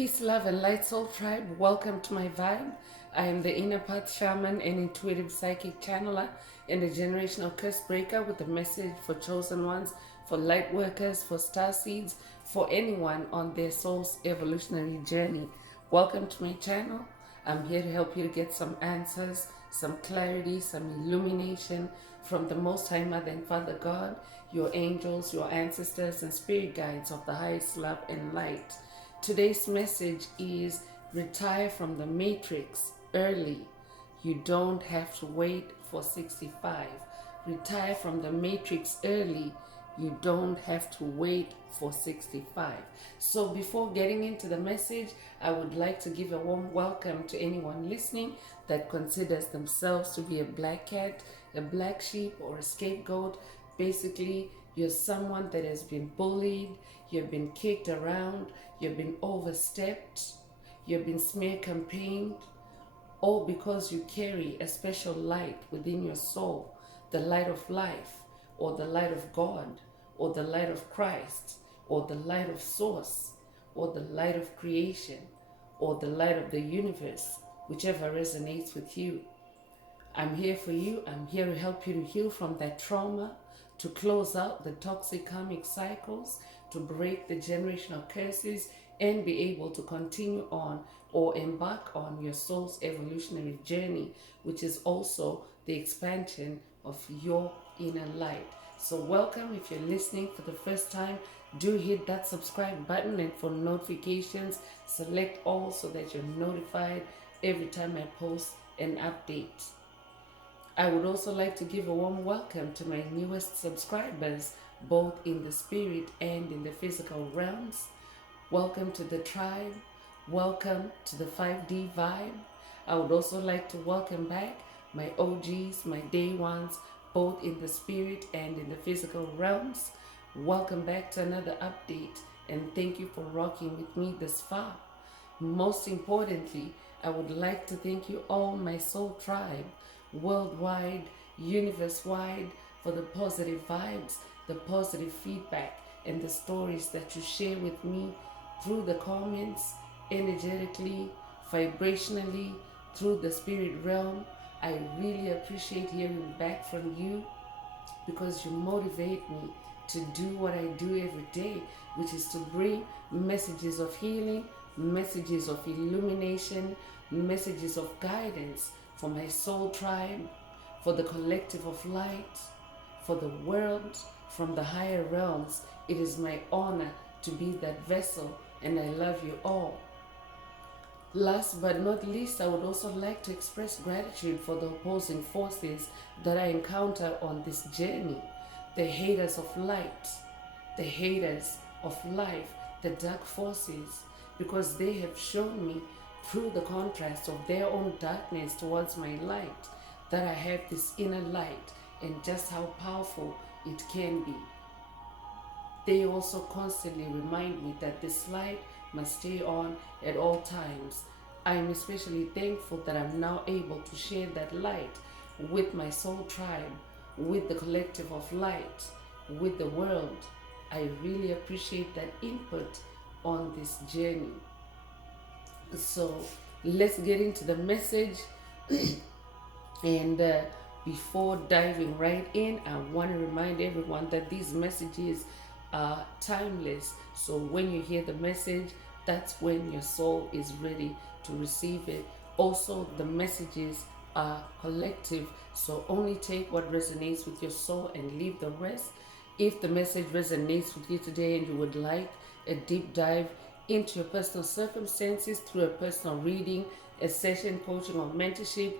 Peace, love, and light soul tribe. Welcome to my vibe. I am the inner path shaman and intuitive psychic channeler and a generational curse breaker with a message for chosen ones, for light workers, for star seeds, for anyone on their soul's evolutionary journey. Welcome to my channel. I'm here to help you to get some answers, some clarity, some illumination from the Most High Mother and Father God, your angels, your ancestors, and spirit guides of the highest love and light. Today's message is retire from the matrix early. You don't have to wait for 65. Retire from the matrix early. You don't have to wait for 65. So before getting into the message, I would like to give a warm welcome to anyone listening that considers themselves to be a black cat, a black sheep, or a scapegoat. Basically, you're someone that has been bullied, you've been kicked around, you've been overstepped, you've been smear campaigned, all because you carry a special light within your soul, the light of life, or the light of God, or the light of Christ, or the light of Source, or the light of creation, or the light of the universe, whichever resonates with you. I'm here for you. I'm here to help you to heal from that trauma, to close out the toxic karmic cycles, to break the generational curses, and be able to continue on or embark on your soul's evolutionary journey, which is also the expansion of your inner light. So welcome. If you're listening for the first time, do hit that subscribe button, and for notifications, select all so that you're notified every time I post an update. I would also like to give a warm welcome to my newest subscribers, both in the spirit and in the physical realms. Welcome to the tribe. Welcome to the 5D vibe. I would also like to welcome back my OGs, my day ones, both in the spirit and in the physical realms. Welcome back to another update, and thank you for rocking with me this far. Most importantly, I would like to thank you all, my soul tribe, worldwide, universe-wide, for the positive vibes, the positive feedback, and the stories that you share with me through the comments, energetically, vibrationally, through the spirit realm. I really appreciate hearing back from you, because you motivate me to do what I do every day, which is to bring messages of healing, messages of illumination, messages of guidance for my soul tribe, for the collective of light, for the world from the higher realms. It is my honor to be that vessel, and I love you all. Last but not least, I would also like to express gratitude for the opposing forces that I encounter on this journey. The haters of light, the haters of life, the dark forces, because they have shown me through the contrast of their own darkness towards my light that I have this inner light and just how powerful it can be. They also constantly remind me that this light must stay on at all times. I am especially thankful that I'm now able to share that light with my soul tribe, with the collective of light, with the world. I really appreciate that input on this journey. So let's get into the message. And before diving right in, I want to remind everyone that these messages are timeless. So when you hear the message, that's when your soul is ready to receive it. Also, the messages are collective, so only take what resonates with your soul and leave the rest. If the message resonates with you today and you would like a deep dive into your personal circumstances through a personal reading, a session, coaching, or mentorship,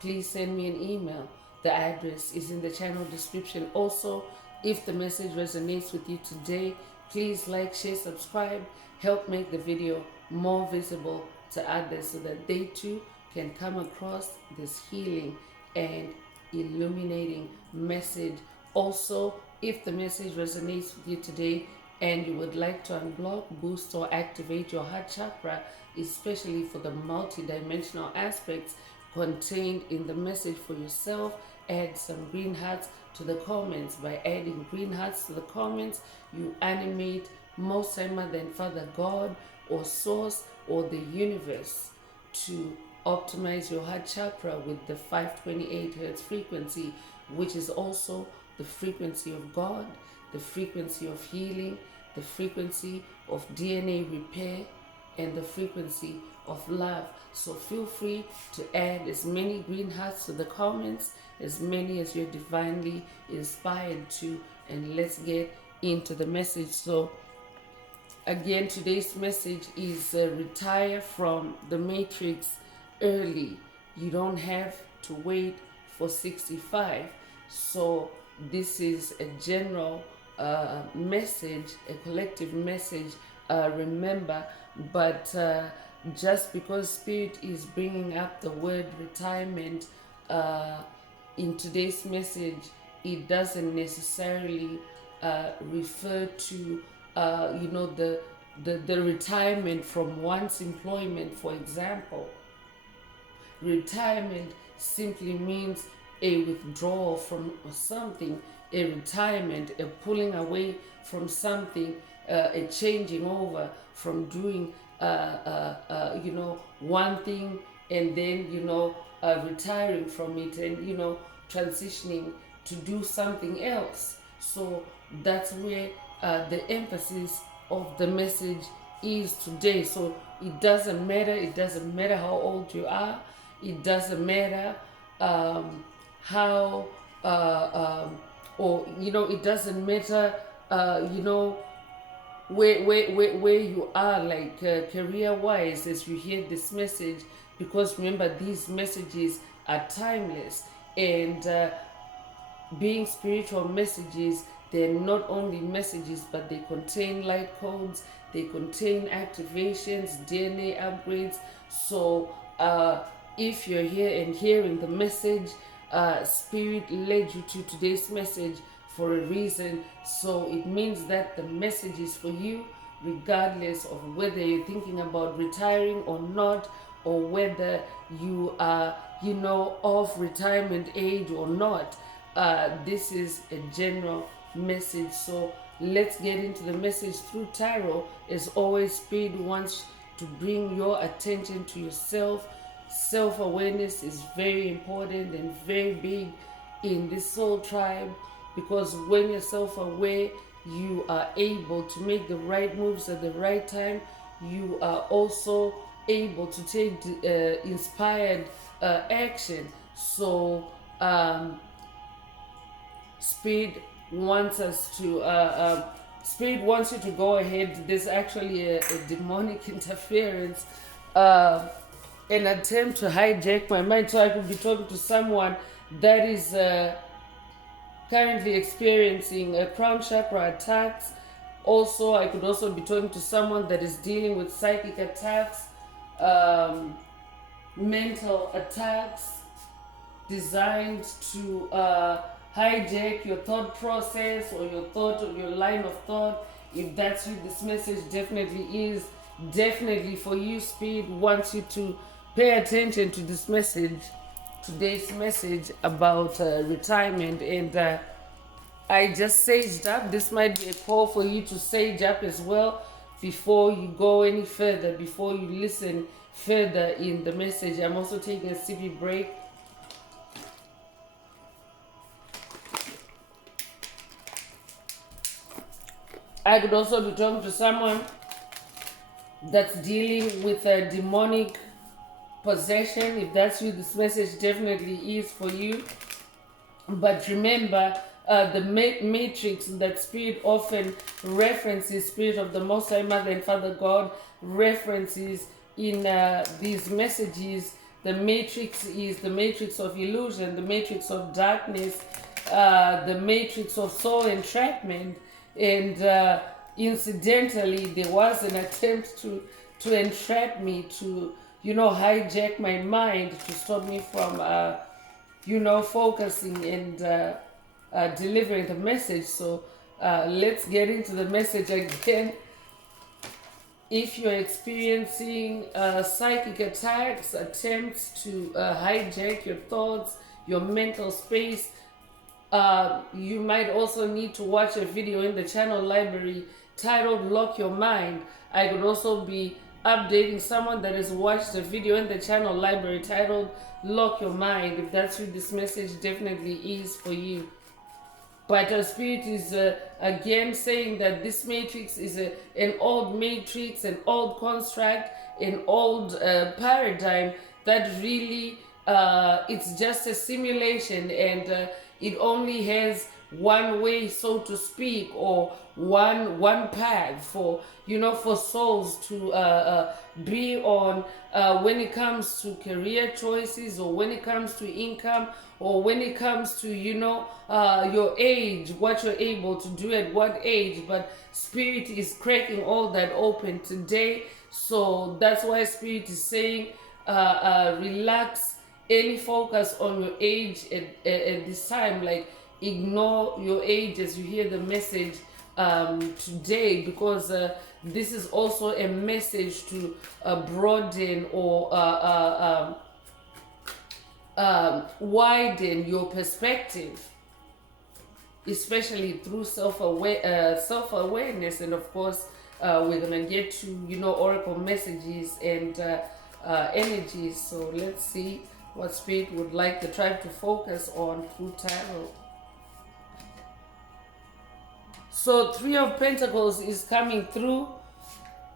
please send me an email. The address is in the channel description. Also, if the message resonates with you today, please like, share, subscribe. Help make the video more visible to others so that they too can come across this healing and illuminating message. Also, if the message resonates with you today and you would like to unblock, boost, or activate your heart chakra, especially for the multi-dimensional aspects contained in the message for yourself, add some green hearts to the comments. By adding green hearts to the comments, you animate Most High Mother and Father God, or source or the universe to optimize your heart chakra with the 528 hertz frequency, which is also the frequency of God, the frequency of healing, the frequency of DNA repair, and the frequency of love. So feel free to add as many green hearts to the comments, as many as you're divinely inspired to, and let's get into the message. So again, today's message is retire from the matrix early. You don't have to wait for 65. So this is a general message, a collective message, remember, but just because Spirit is bringing up the word retirement in today's message, it doesn't necessarily refer to the retirement from one's employment. For example, retirement simply means a withdrawal from something, a retirement, a pulling away from something, a changing over from doing one thing and then retiring from it and transitioning to do something else. So that's where the emphasis of the message is today. So it doesn't matter how old you are, it doesn't matter how it doesn't matter where you are, like career wise, as you hear this message, because remember, these messages are timeless, and being spiritual messages, they're not only messages, but they contain light codes, they contain activations, DNA upgrades. So if you're here and hearing the message, Spirit led you to today's message for a reason. So it means that the message is for you, regardless of whether you're thinking about retiring or not, or whether you are, of retirement age or not. This is a general message. So let's get into the message through tarot. As always, Spirit wants to bring your attention to yourself. Self-awareness is very important and very big in this soul tribe, because when you're self-aware, you are able to make the right moves at the right time. You are also able to take inspired action. So Spirit wants us to Spirit wants you to go ahead. There's actually a demonic interference, an attempt to hijack my mind, so I could be talking to someone that is currently experiencing crown chakra attacks. Also, I could also be talking to someone that is dealing with psychic attacks, mental attacks designed to hijack your thought process or your line of thought. If that's you, this message definitely is definitely for you. Spirit wants you to pay attention to this message, today's message about retirement. And I just saged up. This might be a call for you to sage up as well before you go any further, before you listen further in the message. I'm also taking a sippy break. I could also be talking to someone that's dealing with a demonic possession. If that's you, this message definitely is for you. But remember, the matrix that Spirit often references, Spirit of the Most High Mother and Father God references in these messages. The matrix is the matrix of illusion, the matrix of darkness, the matrix of soul entrapment. And incidentally, there was an attempt to entrap me, to hijack my mind, to stop me from focusing and delivering the message. So let's get into the message again. If you're experiencing psychic attacks, attempts to hijack your thoughts, your mental space, you might also need to watch a video in the channel library titled Lock Your Mind. I could also be updating someone that has watched a video in the channel library titled Lock Your Mind. If that's who this message definitely is for you. But Spirit is again saying that this matrix is an old matrix, an old construct, an old paradigm that really it's just a simulation, and it only has one way, so to speak, or one path for for souls to be on when it comes to career choices, or when it comes to income, or when it comes to your age, what you're able to do at what age. But Spirit is cracking all that open today. So that's why Spirit is saying relax any focus on your age at this time. Like, ignore your age as you hear the message today, because this is also a message to broaden or widen your perspective, especially through self-awareness. And of course, we're gonna get to oracle messages and energies. So let's see what Spirit would like the tribe to focus on through tarot. So 3 of Pentacles is coming through.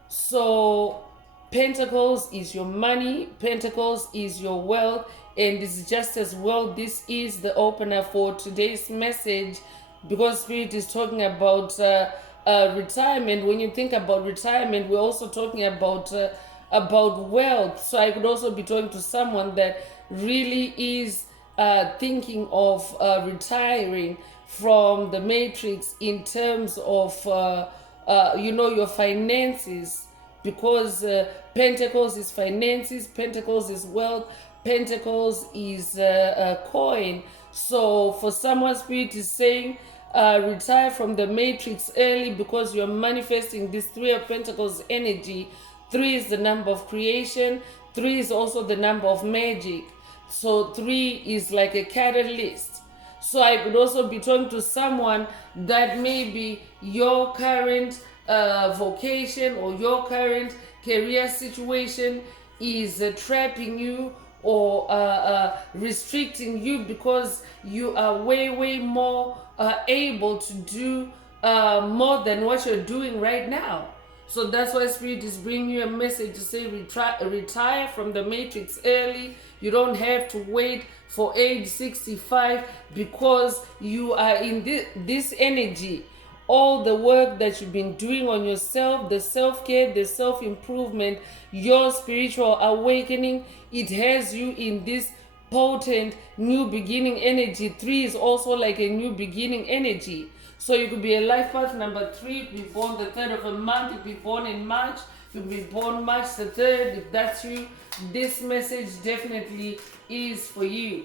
So Pentacles is your money, Pentacles is your wealth, and it's just as well this is the opener for today's message, because Spirit is talking about retirement. When you think about retirement, we're also talking about wealth. So I could also be talking to someone that really is thinking of retiring from the matrix in terms of your finances, because Pentacles is finances, Pentacles is wealth, Pentacles is a coin. So for someone, Spirit is saying retire from the matrix early, because you're manifesting this 3 of Pentacles energy. 3 is the number of creation, 3 is also the number of magic. So 3 is like a catalyst. So I could also be talking to someone that maybe your current vocation or your current career situation is trapping you or restricting you, because you are way more able to do more than what you're doing right now. So that's why Spirit is bringing you a message to say retire from the matrix early. You don't have to wait for age 65, because you are in this energy. All the work that you've been doing on yourself, the self-care, the self-improvement, your spiritual awakening, it has you in this potent new beginning energy. 3 is also like a new beginning energy. So you could be a life path number 3, you could be born the 3rd of a month, you could be born in March, you could be born March the 3rd. If that's you, this message definitely is for you.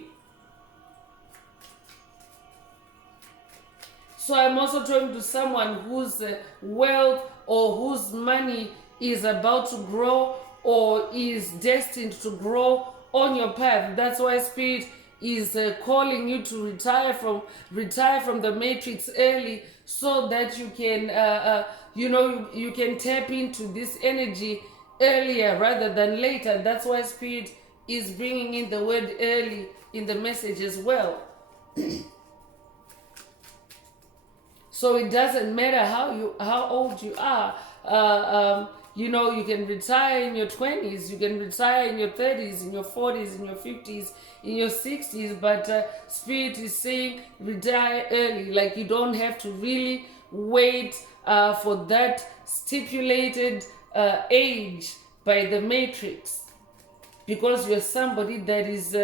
So I'm also talking to someone whose wealth or whose money is about to grow or is destined to grow on your path. That's why Spirit is calling you to retire from the matrix early, so that you can you can tap into this energy earlier rather than later. That's why Spirit is bringing in the word early in the message as well. So it doesn't matter how old you are. You can retire in your 20s, you can retire in your 30s, in your 40s, in your 50s, in your 60s, but Spirit is saying retire early. Like, you don't have to really wait for that stipulated age by the matrix, because you're somebody that is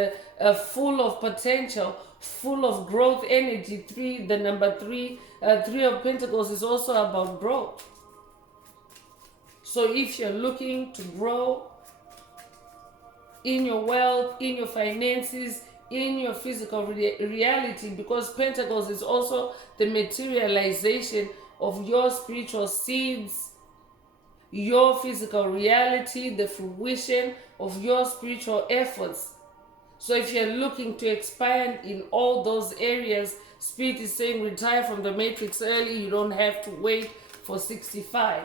full of potential, full of growth energy. 3, the number 3, 3 of Pentacles is also about growth. So if you're looking to grow in your wealth, in your finances, in your physical reality, because Pentacles is also the materialization of your spiritual seeds, your physical reality, the fruition of your spiritual efforts. So if you're looking to expand in all those areas, Spirit is saying retire from the matrix early. You don't have to wait for 65.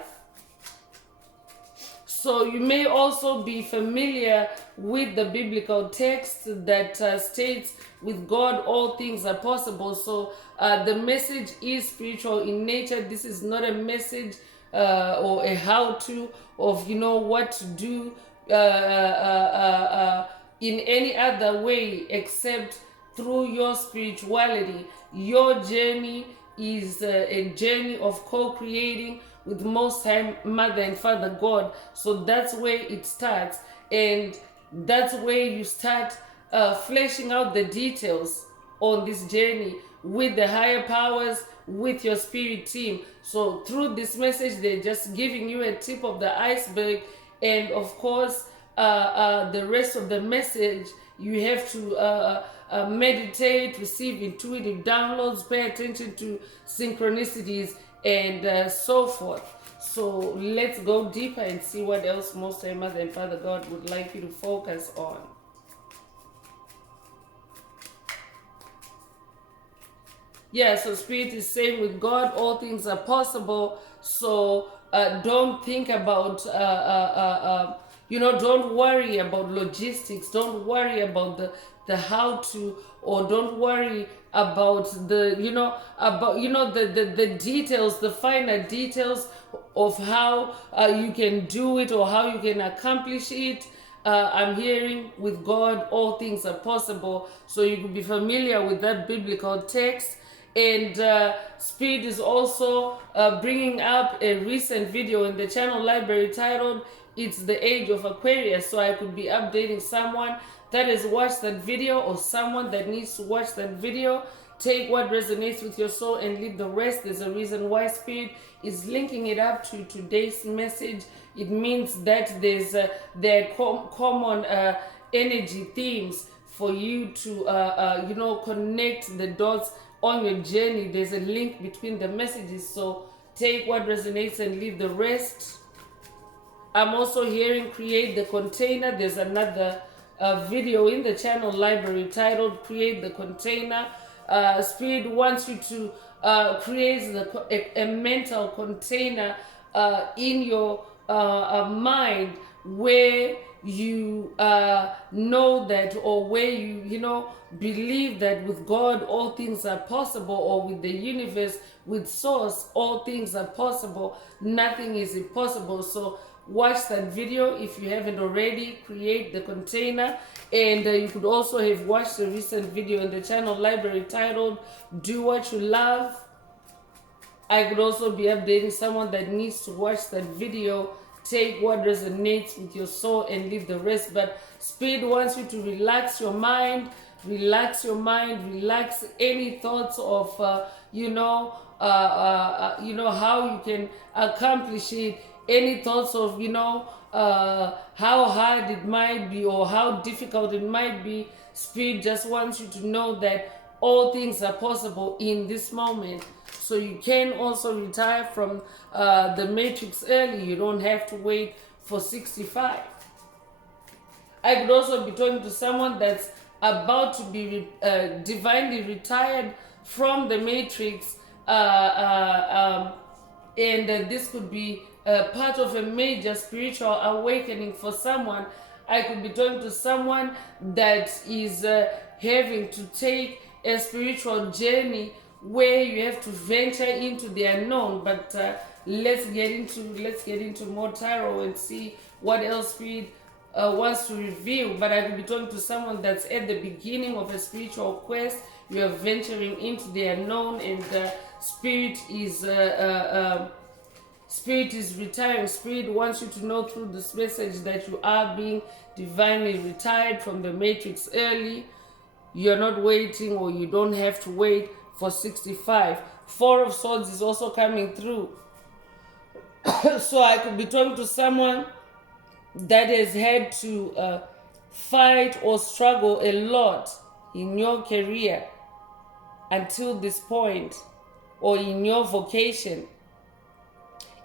So you may also be familiar with the biblical text that states, with God all things are possible. So the message is spiritual in nature. This is not a message or a how-to of, you know, what to do in any other way except through your spirituality. Your journey is a journey of co-creating with Most High Mother and Father God. So that's where it starts, and that's where you start fleshing out the details on this journey with the higher powers, with your spirit team. So through this message, they're just giving you a tip of the iceberg, and of course the rest of the message you have to meditate, receive intuitive downloads, pay attention to synchronicities, and so forth. So let's go deeper and see what else Most High Mother and Father God would like you to focus on. Yeah, so Spirit is saying with God all things are possible. So don't think about don't worry about logistics, don't worry about the how to, or don't worry about the the details, the finer details of how you can do it or how you can accomplish it. I'm hearing with God all things are possible. So you could be familiar with that biblical text. And Speed is also bringing up a recent video in the channel library titled "It's the Age of Aquarius." So I could be updating someone that has watched that video, or someone that needs to watch that video. Take what resonates with your soul and leave the rest. There's a reason why Spirit is linking it up to today's message. It means that there are common energy themes for you to connect the dots on your journey. There's a link between the messages. So take what resonates and leave the rest. I'm also hearing create the container. There's another video in the channel library titled "Create the Container." Spirit wants you to create a mental container in your mind, where you know that, or where you believe that with God all things are possible, or with the universe, with source, all things are possible. Nothing is impossible. So watch that video if you haven't already. Create the container. And you could also have watched a recent video in the channel library titled "Do What You Love." I could also be updating someone that needs to watch that video. Take what resonates with your soul and leave the rest. But Spirit wants you to relax your mind, relax any thoughts of how you can accomplish it, any thoughts of how hard it might be or how difficult it might be. Spirit just wants you to know that all things are possible in this moment. So you can also retire from the matrix early. You don't have to wait for 65. I could also be talking to someone that's about to be divinely retired from the matrix, and this could be part of a major spiritual awakening for someone. I could be talking to someone that is having to take a spiritual journey where you have to venture into the unknown. But let's get into more tarot and see what else Spirit wants to reveal. But I could be talking to someone that's at the beginning of a spiritual quest. You are venturing into the unknown, and Spirit is retiring. Spirit wants you to know through this message that you are being divinely retired from the matrix early. You're not waiting, or you don't have to wait for 65. Four of Swords is also coming through. So I could be talking to someone that has had to fight or struggle a lot in your career until this point, or in your vocation,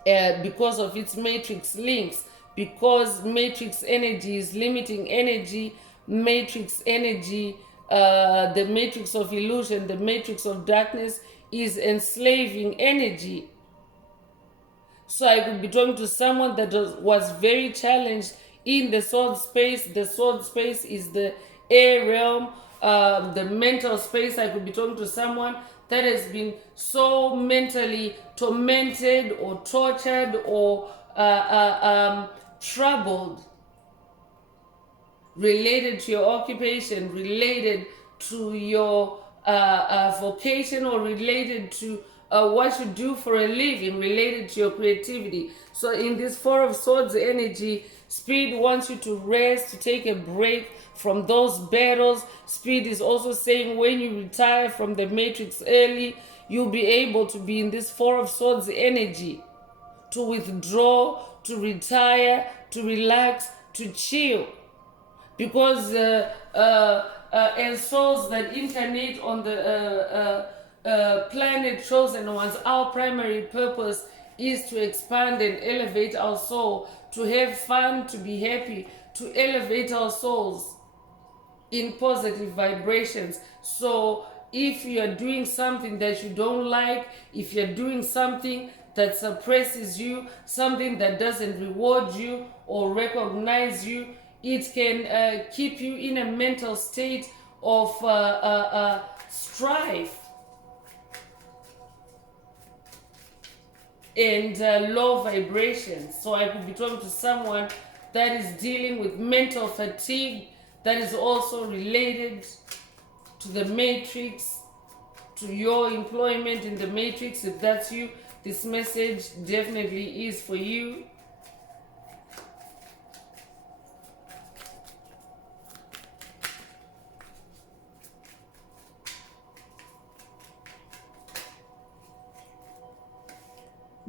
because of its matrix links, because matrix energy is limiting energy, matrix energy, the matrix of illusion, the matrix of darkness is enslaving energy. So I could be talking to someone that was very challenged in the soul space. The soul space is the air realm, the mental space. I could be talking to someone that has been so mentally tormented or tortured or troubled, related to your occupation, related to your vocation, or related to what you do for a living, related to your creativity. So in this Four of Swords energy, Spirit wants you to rest, to take a break from those battles. Spirit is also saying when you retire from the matrix early, you'll be able to be in this Four of Swords energy, to withdraw, to retire, to relax, to chill. Because as souls that incarnate on the planet chosen ones, our primary purpose is to expand and elevate our soul, to have fun, to be happy, to elevate our souls in positive vibrations. So if you're doing something that you don't like, if you're doing something that suppresses you, something that doesn't reward you or recognize you, it can keep you in a mental state of strife and low vibrations. So I could be talking to someone that is dealing with mental fatigue, that is also related to the matrix, to your employment in the matrix. If that's you, this message definitely is for you.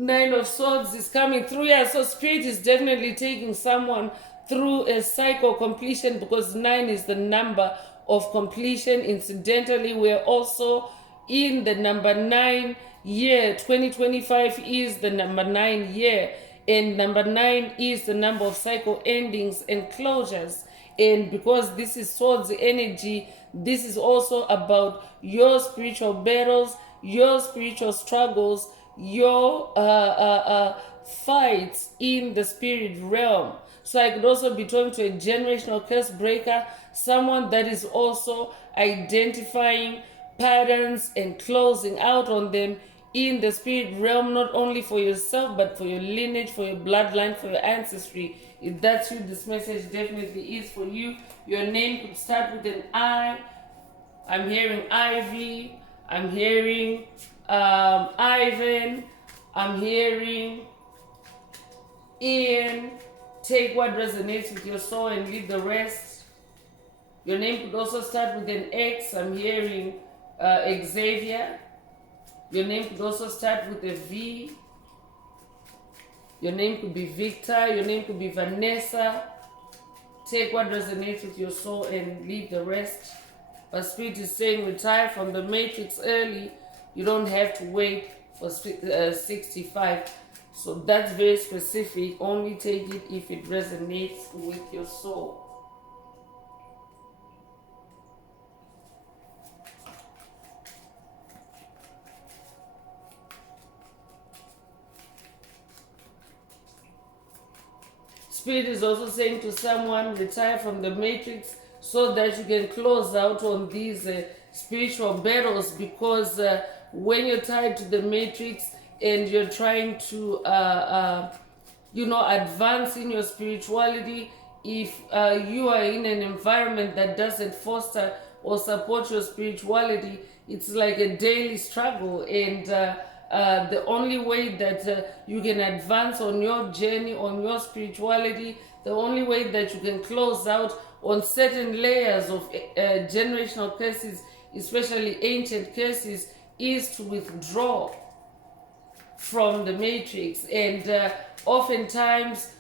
Nine of Swords is coming through. Yeah, so Spirit is definitely taking someone through a cycle completion, because 9 is the number of completion. Incidentally, we're also in the number 9 year. 2025 is the number 9 year, and number 9 is the number of cycle endings and closures. And because this is Swords energy, this is also about your spiritual battles, your spiritual struggles, your fights in the spirit realm. So I could also be talking to a generational curse breaker, someone that is also identifying patterns and closing out on them in the spirit realm, not only for yourself, but for your lineage, for your bloodline, for your ancestry. If that's you, this message definitely is for you. Your name could start with an I. I'm hearing Ivy. I'm hearing Ivan. I'm hearing Ian. Take what resonates with your soul and leave the rest. Your name could also start with an X. I'm hearing Xavier. Your name could also start with a V. Your name could be Victor. Your name could be Vanessa. Take what resonates with your soul and leave the rest. But Spirit is saying retire from the matrix early. You don't have to wait for 65. So that's very specific. Only take it if it resonates with your soul. Spirit is also saying to someone, retire from the matrix so that you can close out on these spiritual battles, because when you're tied to the matrix and you're trying to advance in your spirituality, if you are in an environment that doesn't foster or support your spirituality, it's like a daily struggle. And the only way that you can advance on your journey, on your spirituality, the only way that you can close out on certain layers of generational curses, especially ancient curses, is to withdraw from the matrix. And oftentimes,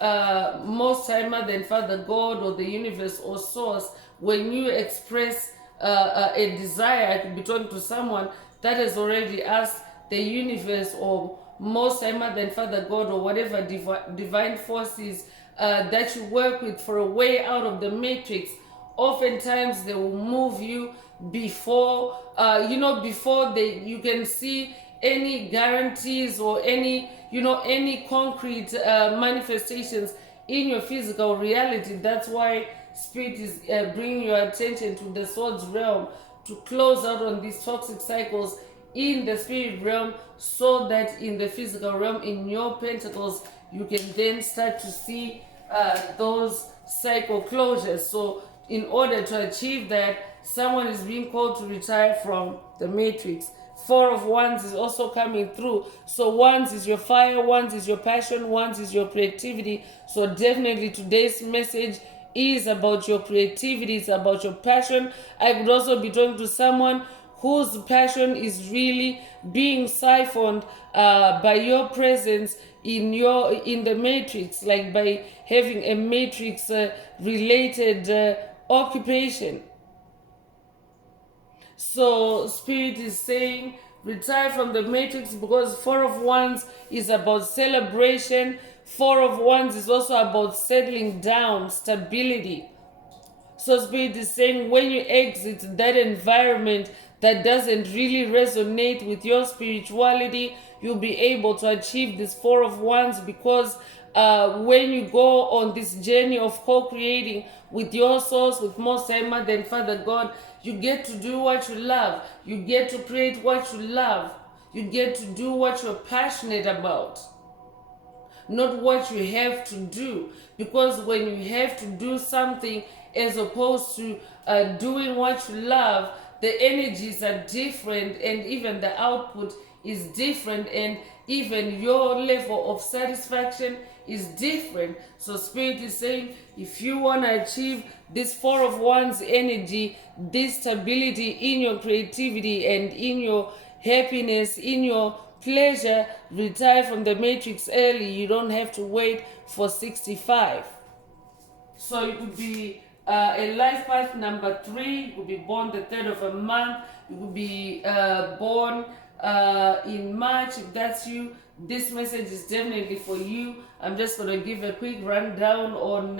most time than Father God or the universe or source, when you express a desire, I could be talking to someone that has already asked the universe or most time than Father God or whatever divine forces that you work with for a way out of the matrix. Oftentimes they will move you before you can see any guarantees or any, any concrete manifestations in your physical reality. That's why Spirit is bringing your attention to the swords realm to close out on these toxic cycles in the spirit realm, so that in the physical realm, in your pentacles, you can then start to see those cycle closures. So in order to achieve that, someone is being called to retire from the matrix. Four of Wands is also coming through. So Wands is your fire, Wands is your passion, Wands is your creativity. So definitely today's message is about your creativity, it's about your passion. I could also be talking to someone whose passion is really being siphoned by your presence in the matrix, like by having a matrix related occupation. So Spirit is saying retire from the matrix, because Four of Wands is about celebration. Four of Wands is also about settling down, stability. So Spirit is saying when you exit that environment that doesn't really resonate with your spirituality, you'll be able to achieve this Four of Wands, because when you go on this journey of co-creating with your source, with Most High Mother and Father God, you get to do what you love. You get to create what you love. You get to do what you're passionate about, not what you have to do. Because when you have to do something as opposed to doing what you love, the energies are different, and even the output is different, and even your level of satisfaction is different. So Spirit is saying, if you want to achieve this Four of Wands energy, this stability in your creativity and in your happiness, in your pleasure, retire from the matrix early. You don't have to wait for 65. So you could be a life path number 3. You could be born the 3rd of a month. You could be born in March. If that's you, this message is definitely for you. I'm just going to give a quick rundown on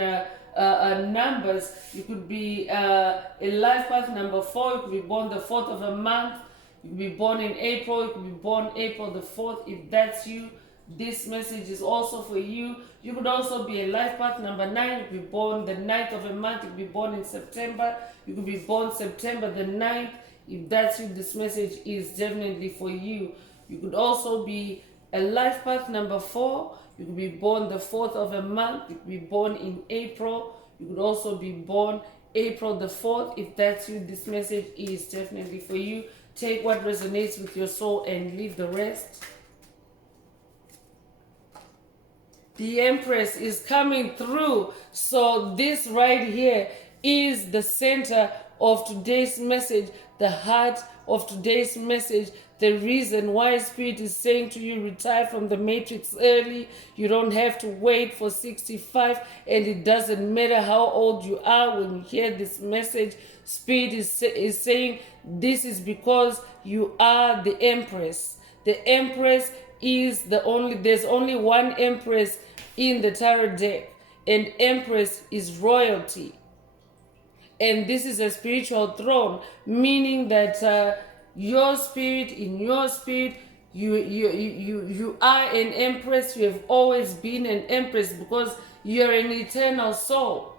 numbers. You could be a life path number 4. You could be born the 4th of a month. You could be born in April. You could be born April the 4th. If that's you, this message is also for you. You could also be a life path number 9. You could be born the 9th of a month. You could be born in September. You could be born September the 9th. If that's you, this message is definitely for you. You could also be a life path number 4. You could be born the 4th of a month. You could be born in April. You could also be born April the 4th. If that's you, this message is definitely for you. Take what resonates with your soul and leave the rest. The Empress is coming through. So this right here is the center of today's message, the heart of today's message, the reason why Spirit is saying to you, retire from the matrix early. You don't have to wait for 65, and it doesn't matter how old you are when you hear this message. Spirit is saying this is because you are the Empress. The Empress is there's only one Empress in the tarot deck, and Empress is royalty. And this is a spiritual throne, meaning that your spirit, in your spirit, you are an empress. You have always been an empress because you're an eternal soul.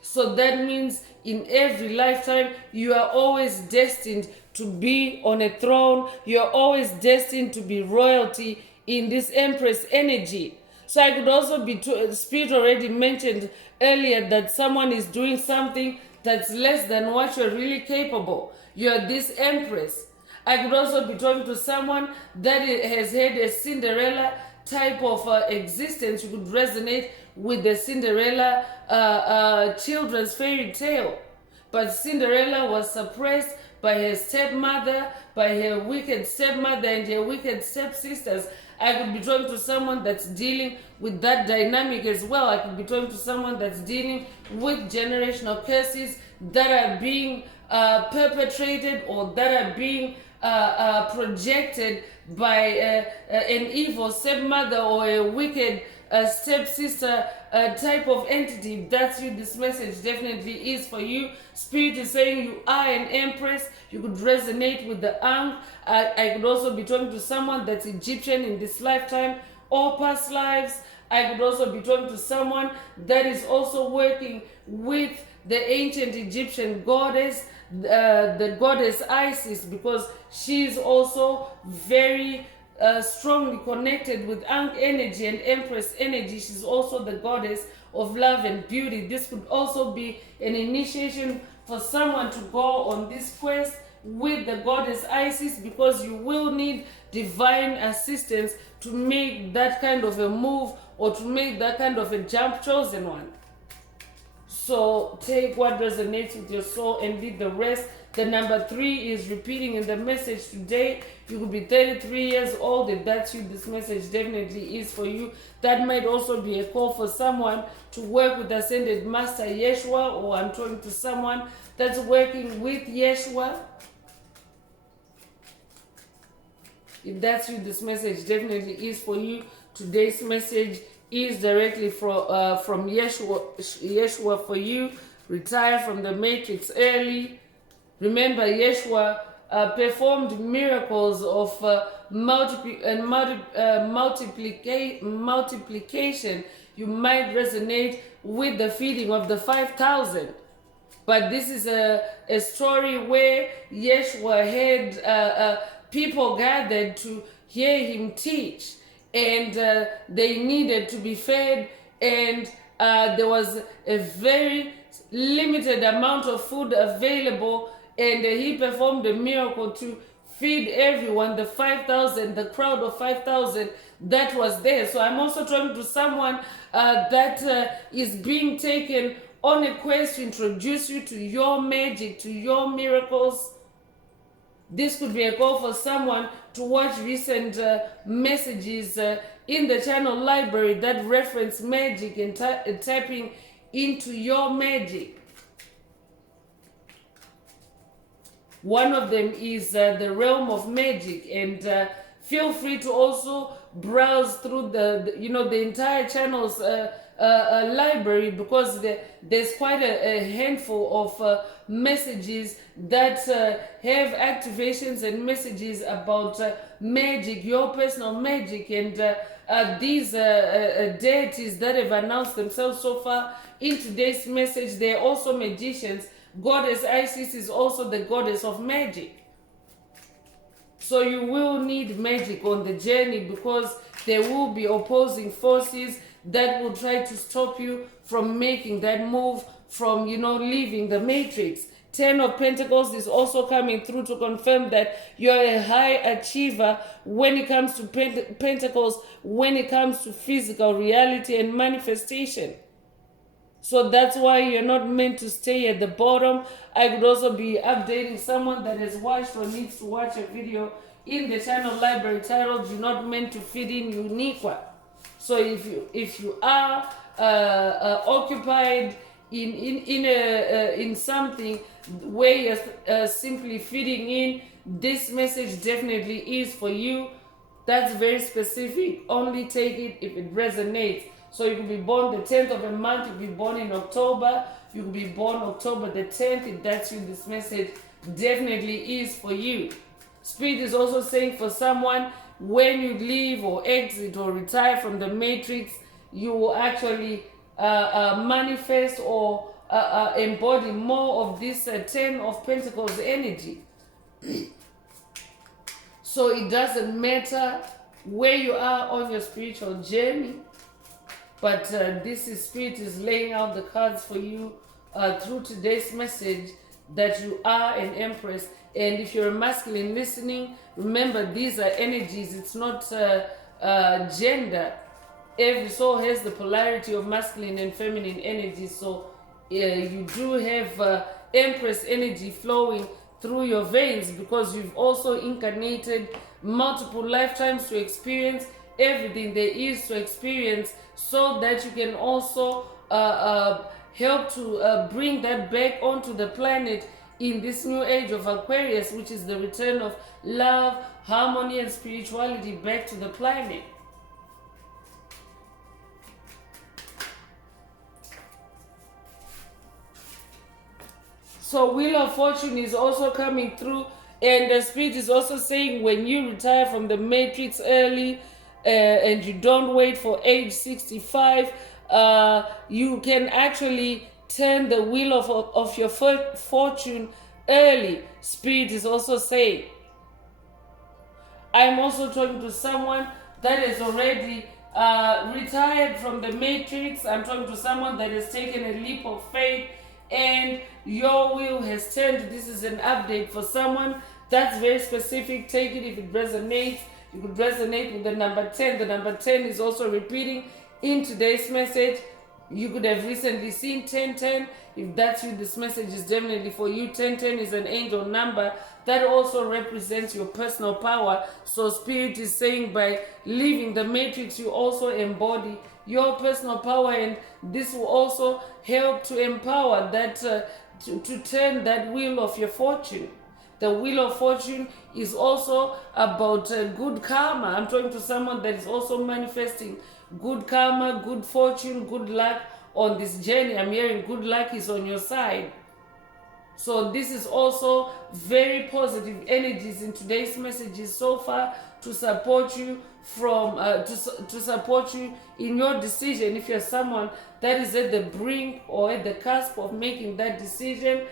So that means in every lifetime, you are always destined to be on a throne. You're always destined to be royalty in this empress energy. So I could also be, Spirit already mentioned earlier that someone is doing something that's less than what you're really capable. You're this Empress. I could also be talking to someone that has had a Cinderella type of existence. You could resonate with the Cinderella children's fairy tale. But Cinderella was suppressed by her stepmother, by her wicked stepmother and her wicked stepsisters. I could be talking to someone that's dealing with that dynamic as well. I could be talking to someone that's dealing with generational curses that are being perpetrated or that are being projected by an evil stepmother or a wicked stepsister type of entity, if that's you, this message definitely is for you. Spirit is saying you are an empress. You could resonate with the Ankh. I could also be talking to someone that's Egyptian in this lifetime or past lives. I could also be talking to someone that is also working with the ancient Egyptian goddess, the goddess Isis, because she's also very strongly connected with Ankh energy and Empress energy. She's also the goddess of love and beauty. This could also be an initiation for someone to go on this quest with the goddess Isis, because you will need divine assistance to make that kind of a move or to make that kind of a jump, chosen one. So take what resonates with your soul and leave the rest. The number 3 is repeating in the message today. You could be 33 years old. If that's you, this message definitely is for you. That might also be a call for someone to work with Ascended Master Yeshua, or I'm talking to someone that's working with Yeshua. If that's you, this message definitely is for you. Today's message is directly from Yeshua for you. Retire from the matrix early. Remember, Yeshua performed miracles of multiplication. You might resonate with the feeding of the 5,000. But this is a story where Yeshua had people gathered to hear him teach, and they needed to be fed, and there was a very limited amount of food available, and he performed a miracle to feed everyone, the 5,000, the crowd of 5,000 that was there. So I'm also talking to someone that is being taken on a quest to introduce you to your magic, to your miracles. This could be a call for someone to watch recent messages in the channel library that reference magic and tapping into your magic. One of them is the realm of magic, and feel free to also browse through the entire channel's library, because there's quite a handful of messages that have activations and messages about magic, your personal magic, and these deities that have announced themselves so far in today's message, they're also magicians. Goddess Isis is also the goddess of magic. So you will need magic on the journey, because there will be opposing forces that will try to stop you from making that move, from leaving the matrix. 10 of Pentacles is also coming through to confirm that you're a high achiever when it comes to Pentacles, when it comes to physical reality and manifestation. So that's why you're not meant to stay at the bottom. I could also be updating someone that has watched or needs to watch a video in the channel library titled "You're Not Meant to Fit in Uniqua." So if you are occupied in something where you're simply fitting in, this message definitely is for you. That's very specific. Only take it if it resonates. So you could be born the 10th of a month, you could be born in October, you could be born October the 10th. If that's you, this message definitely is for you. Spirit is also saying for someone, when you leave or exit or retire from the matrix, you will actually manifest or embody more of this 10 of Pentacles energy. So it doesn't matter where you are on your spiritual journey, but Spirit is laying out the cards for you through today's message that you are an empress. And if you're a masculine listening, remember these are energies. It's not gender. Every soul has the polarity of masculine and feminine energy. So you do have empress energy flowing through your veins, because you've also incarnated multiple lifetimes to experience everything there is to experience, so that you can also help to bring that back onto the planet in this new age of Aquarius, which is the return of love, harmony, and spirituality back to the planet. So Wheel of Fortune is also coming through, and the Spirit is also saying when you retire from the matrix early, and you don't wait for age 65, you can actually turn the wheel of your fortune early. Spirit is also saying. I'm also talking to someone that is already retired from the matrix. I'm talking to someone that has taken a leap of faith and your wheel has turned. This is an update for someone that's very specific. Take it if it resonates. You could resonate with the number 10. The number 10 is also repeating in today's message. You could have recently seen 1010. If that's you, this message is definitely for you. 1010 is an angel number that also represents your personal power. So Spirit is saying by leaving the matrix, you also embody your personal power, and this will also help to empower that, to turn that wheel of your fortune. The Wheel of Fortune is also about good karma. I'm talking to someone that is also manifesting good karma, good fortune, good luck on this journey. I'm hearing good luck is on your side. So this is also very positive energies in today's messages so far to support you from to support you in your decision. If you're someone that is at the brink or at the cusp of making that decision,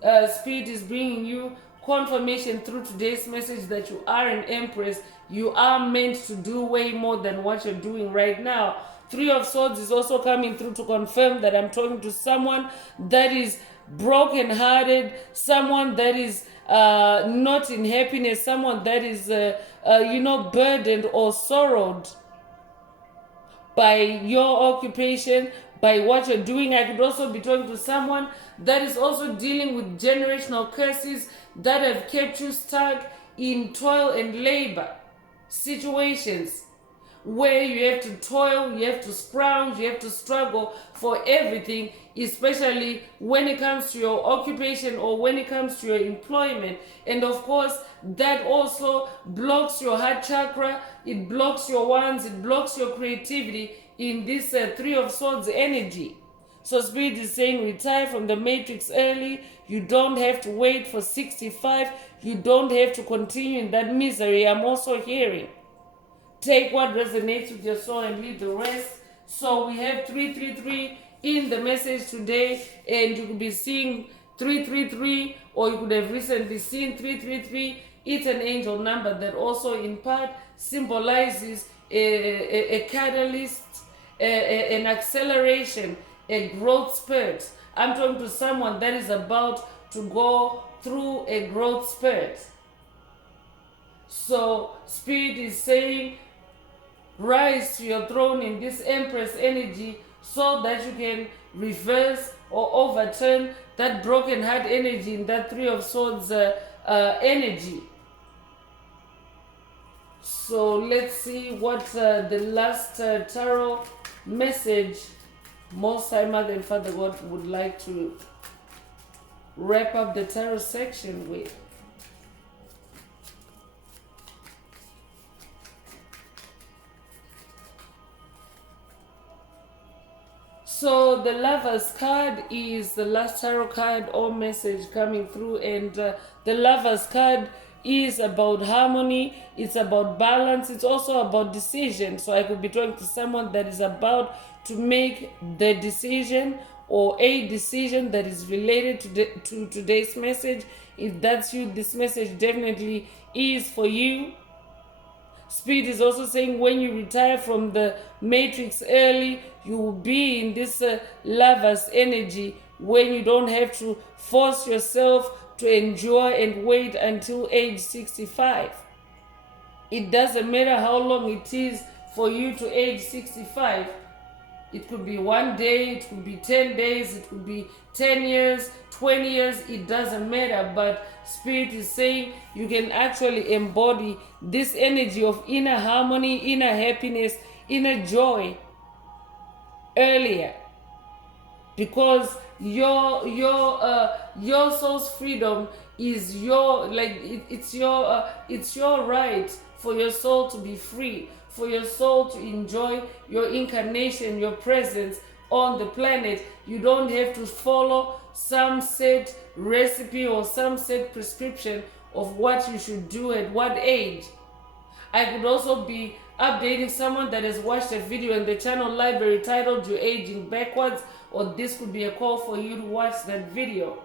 Spirit is bringing you confirmation through today's message that you are an empress. You are meant to do way more than what you're doing right now. Three of Swords is also coming through to confirm that I'm talking to someone that is broken-hearted, someone that is not in happiness, someone that is burdened or sorrowed by your occupation, by what you're doing. I could also be talking to someone that is also dealing with generational curses that have kept you stuck in toil and labor situations where you have to toil, you have to scrounge, you have to struggle for everything, especially when it comes to your occupation or when it comes to your employment. And of course, that also blocks your heart chakra, it blocks your wands, it blocks your creativity in this Three of Swords energy. So Spirit is saying retire from the matrix early. You don't have to wait for 65. You don't have to continue in that misery. I'm also hearing. Take what resonates with your soul and leave the rest. So we have 333 in the message today, and you could be seeing 333, or you could have recently seen 333. It's an angel number that also in part symbolizes a catalyst, an acceleration, a growth spurt. I'm talking to someone that is about to go through a growth spurt. So Spirit is saying rise to your throne in this Empress energy so that you can reverse or overturn that broken heart energy in that Three of Swords energy. So let's see what the last tarot message Most High Mother and Father God would like to wrap up the tarot section with. So the Lover's card is the last tarot card or message coming through, and the Lover's card is about harmony, it's about balance, it's also about decision. So I could be talking to someone that is about to make the decision or a decision that is related to today's message. If that's you, this message definitely is for you. Spirit is also saying when you retire from the matrix early, you will be in this Lover's energy when you don't have to force yourself to enjoy and wait until age 65. It doesn't matter how long it is for you to age 65. It could be 1 day, it could be 10 days, it could be 10 years, 20 years, it doesn't matter. But Spirit is saying you can actually embody this energy of inner harmony, inner happiness, inner joy earlier, because your soul's freedom is your, like, it's your right for your soul to be free, for your soul to enjoy your incarnation, your presence on the planet. You don't have to follow some set recipe or some set prescription of what you should do at what age. I could also be updating someone that has watched a video in the channel library titled "You're Aging Backwards," or this could be a call for you to watch that video.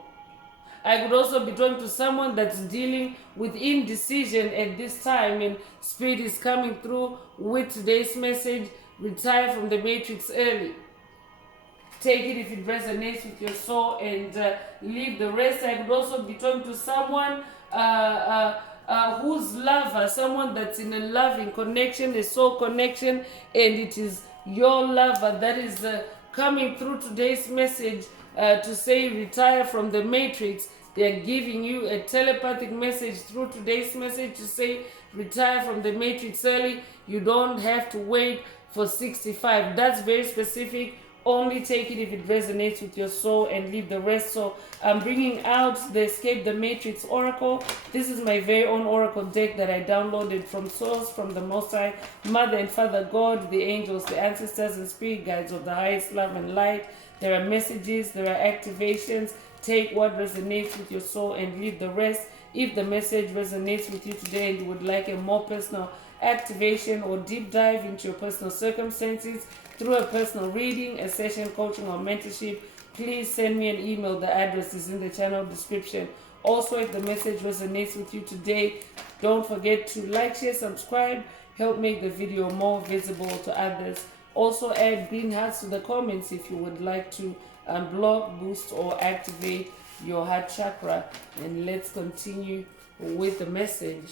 I could also be talking to someone that's dealing with indecision at this time, and Spirit is coming through with today's message: retire from the matrix early. Take it if it resonates with your soul, and leave the rest. I could also be talking to someone who's lover, someone that's in a loving connection, a soul connection, and it is your lover that is coming through today's message to say retire from the matrix. They're giving you a telepathic message through today's message to say retire from the matrix early. You don't have to wait for 65. That's very specific. Only take it if it resonates with your soul and leave the rest. So I'm bringing out the Escape the Matrix Oracle. This is my very own Oracle deck that I downloaded from Source, from the Most High, Mother and Father God, the angels, the ancestors and spirit guides of the highest love and light. There are messages, there are activations. Take what resonates with your soul and leave the rest. If the message resonates with you today and you would like a more personal activation or deep dive into your personal circumstances through a personal reading, a session, coaching, or mentorship, please send me an email. The address is in the channel description. Also, if the message resonates with you today, don't forget to like, share, subscribe. Help make the video more visible to others. Also, add green hearts to the comments if you would like to block, boost, or activate your heart chakra. And let's continue with the message.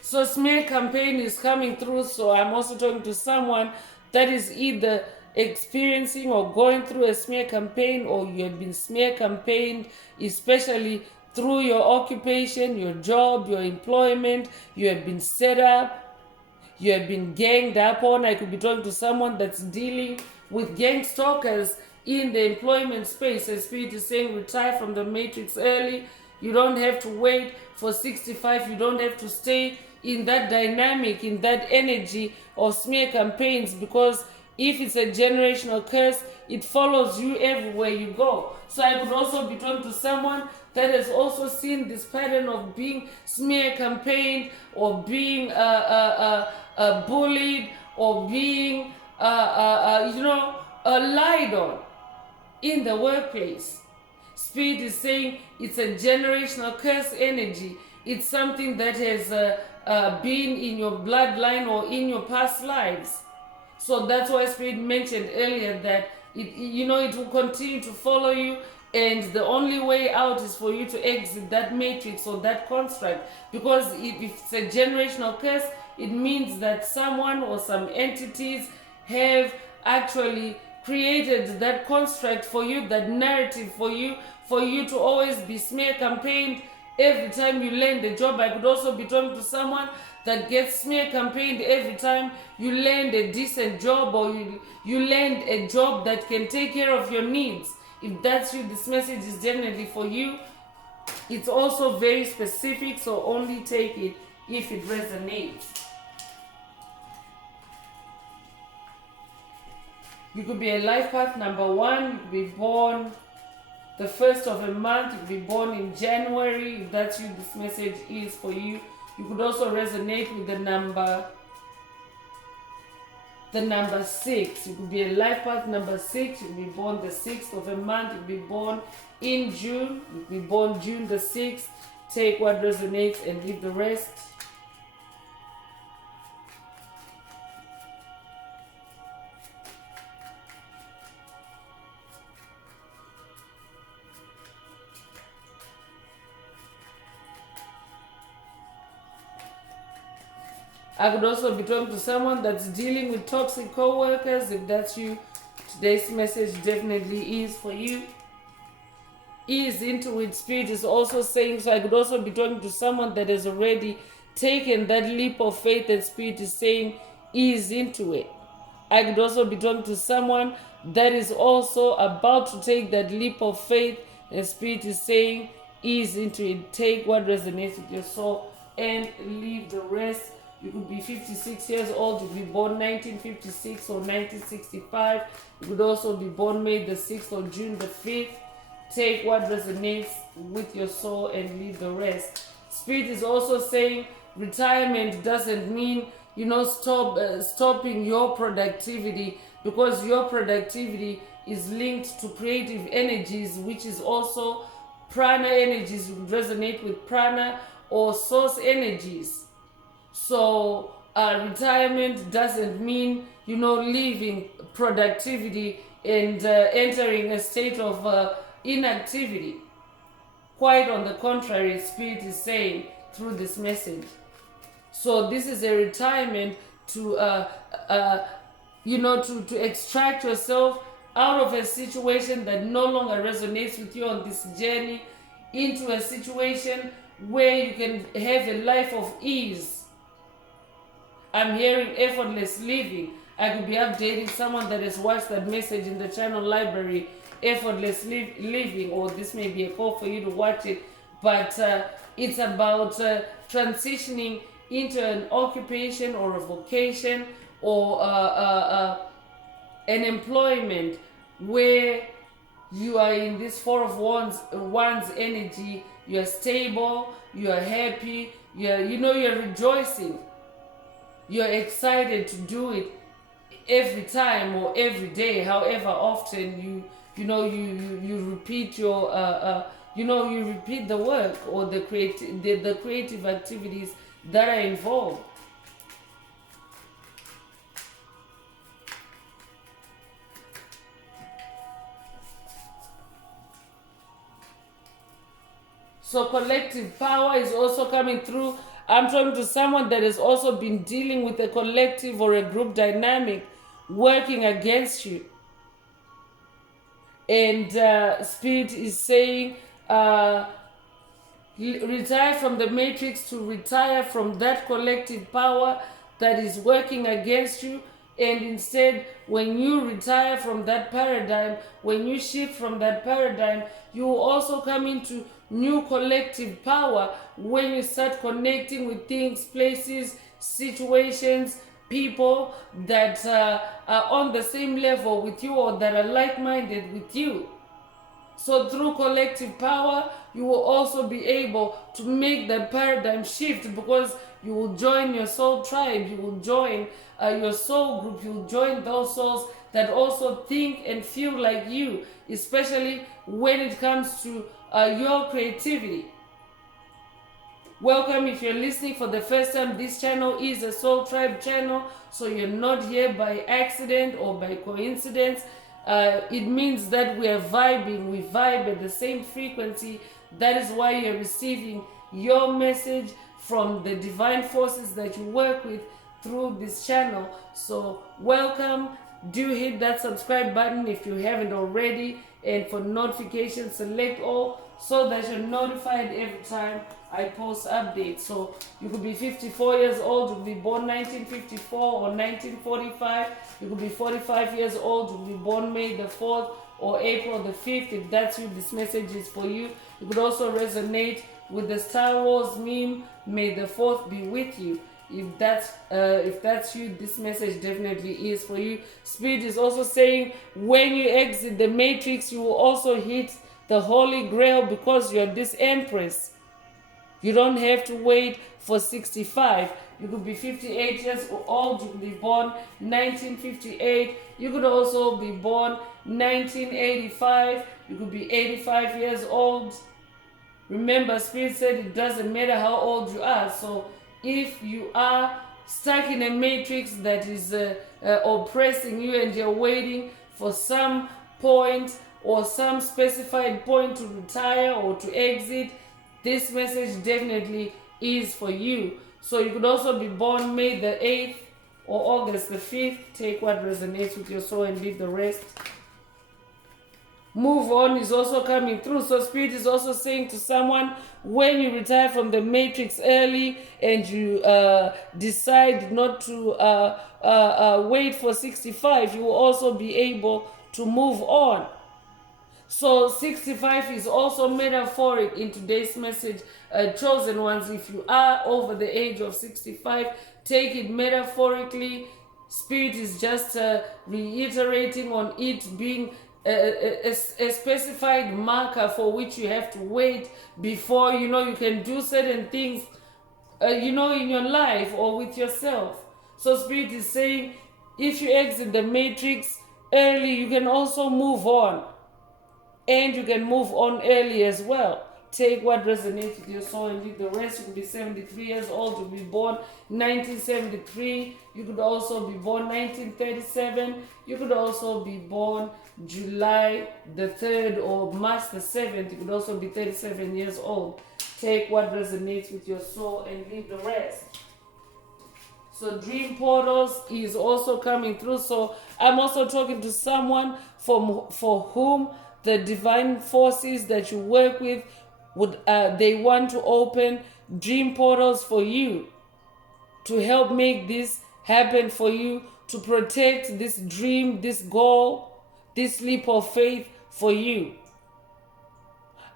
So smear campaign is coming through. So I'm also talking to someone that is either experiencing or going through a smear campaign, or you have been smear campaigned, especially through your occupation, your job, your employment. You have been set up, you have been ganged up on. I could be talking to someone that's dealing with gang stalkers in the employment space. And Spirit is saying retire from the matrix early. You don't have to wait for 65. You don't have to stay in that dynamic, in that energy of smear campaigns, because if it's a generational curse, it follows you everywhere you go. So I could also be talking to someone that has also seen this pattern of being smear campaigned, or being bullied, or being lied on in the workplace. Spirit is saying it's a generational curse energy. It's something that has been in your bloodline or in your past lives. So that's why Spirit mentioned earlier that it will continue to follow you, and the only way out is for you to exit that matrix or that construct. Because if it's a generational curse, it means that someone or some entities have actually created that construct for you, that narrative for you to always be smear campaigned every time you land a job. I could also be talking to someone that gets smear campaigned every time you land a decent job, or you land a job that can take care of your needs. If that's you, this message is definitely for you. It's also very specific, so only take it if it resonates. You could be a life path number 1. You could be born the first of a month. You could be born in January. If that's you, this message is for you. You could also resonate with the number 6. You could be a life path number 6. You could be born the 6th of a month. You could be born in June. You could be born June the 6th. Take what resonates and leave the rest. I could also be talking to someone that's dealing with toxic co-workers. If that's you, today's message definitely is for you. Ease into it. Spirit is also saying, so I could also be talking to someone that has already taken that leap of faith, and Spirit is saying ease into it. I could also be talking to someone that is also about to take that leap of faith, and Spirit is saying ease into it. Take what resonates with your soul and leave the rest. You could be 56 years old. You could be born 1956 or 1965. You could also be born May the 6th or June the 5th. Take what resonates with your soul and leave the rest. Spirit is also saying retirement doesn't mean, stopping your productivity, because your productivity is linked to creative energies, which is also prana energies. You resonate with prana or source energies. So retirement doesn't mean, leaving productivity and entering a state of inactivity. Quite on the contrary, Spirit is saying through this message. So this is a retirement to, to extract yourself out of a situation that no longer resonates with you on this journey, into a situation where you can have a life of ease. I'm hearing effortless living. I could be updating someone that has watched that message in the channel library, effortless living, or this may be a call for you to watch it, but it's about transitioning into an occupation or a vocation or an employment where you are in this Four of Wands energy. You are stable, you are happy, you're rejoicing, you're excited to do it every time or every day, however often you repeat your you repeat the work or the creative activities that are involved. So collective power is also coming through. I'm talking to someone that has also been dealing with a collective or a group dynamic working against you. And Spirit is saying, retire from the matrix, to retire from that collective power that is working against you. And instead, when you retire from that paradigm, when you shift from that paradigm, you will also come into new collective power when you start connecting with things, places, situations, people that are on the same level with you or that are like-minded with you. So through collective power, you will also be able to make that paradigm shift, because you will join your soul tribe, you will join your soul group, you will join those souls that also think and feel like you, especially when it comes to your creativity. Welcome. If you're listening for the first time, this channel is a Soul Tribe channel, so you're not here by accident or by coincidence. It means that we are vibing, we vibe at the same frequency. That is why you're receiving your message from the divine forces that you work with through this channel. So welcome. Do hit that subscribe button if you haven't already, and for notifications, select all so that you're notified every time I post updates. So you could be 54 years old, you could be born 1954 or 1945. You could be 45 years old, you could be born May the 4th or April the 5th. If that's you, this message is for you. You could also resonate with the Star Wars meme, May the 4th be with you. If that's you, this message definitely is for you. Spirit is also saying, when you exit the matrix, you will also hit the Holy Grail, because you're this Empress. You don't have to wait for 65. You could be 58 years old. You could be born 1958. You could also be born 1985. You could be 85 years old. Remember, Spirit said it doesn't matter how old you are. So if you are stuck in a matrix that is oppressing you, and you're waiting for some point or some specified point to retire or to exit, this message definitely is for you. So you could also be born May the 8th or August the 5th. Take what resonates with your soul and leave the rest. Move on is also coming through. So Spirit is also saying to someone, when you retire from the matrix early and you decide not to wait for 65, you will also be able to move on. So 65 is also metaphoric in today's message. Chosen ones, if you are over the age of 65, take it metaphorically. Spirit is just reiterating on it being a specified marker for which you have to wait before you can do certain things in your life or with yourself. So Spirit is saying, if you exit the matrix early, you can also move on, and you can move on early as well. Take what resonates with your soul and leave the rest. You could be 73 years old, you could be born 1973, you could also be born 1937, you could also be born July the 3rd or March the 7th, you could also be 37 years old. Take what resonates with your soul and leave the rest. So dream portals is also coming through. So I'm also talking to someone for whom the divine forces that you work with would they want to open dream portals for you to help make this happen for you, to protect this dream, this goal, this leap of faith for you.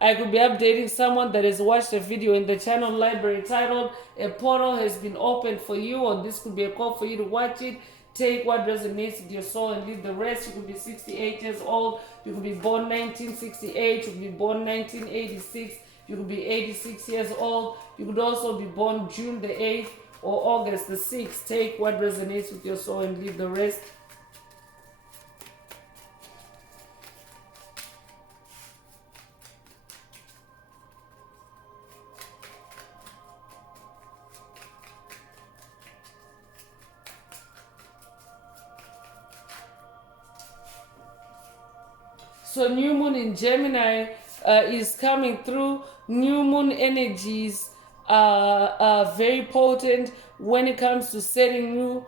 I could be updating someone that has watched a video in the channel library titled "A Portal Has Been Opened for You," or this could be a call for you to watch it. Take what resonates with your soul and leave the rest. You could be 68 years old. You could be born 1968. You could be born 1986. You could be 86 years old. You could also be born June the 8th or August the 6th. Take what resonates with your soul and leave the rest. So new moon in Gemini is coming through. New moon energies are very potent when it comes to setting new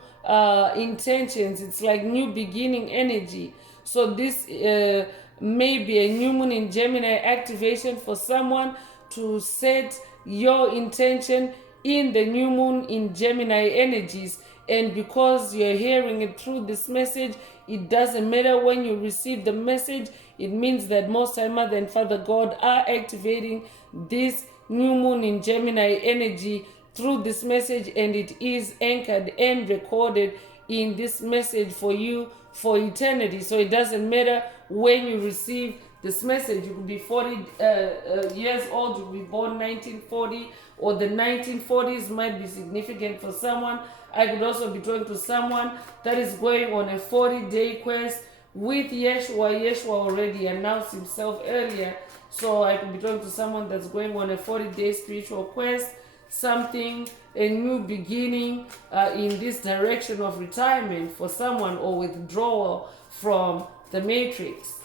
intentions. It's like new beginning energy. So this may be a new moon in Gemini activation for someone to set your intention in the new moon in Gemini energies. And because you're hearing it through this message, it doesn't matter when you receive the message. It means that Most High Mother and Father God are activating this new moon in Gemini energy through this message, and it is anchored and recorded in this message for you for eternity. So it doesn't matter when you receive this message. You could be 40 years old, you could be born 1940, or the 1940s might be significant for someone. I could also be talking to someone that is going on a 40-day quest with Yeshua. Yeshua already announced himself earlier. So I could be talking to someone that's going on a 40-day spiritual quest, something, a new beginning in this direction of retirement for someone, or withdrawal from the matrix.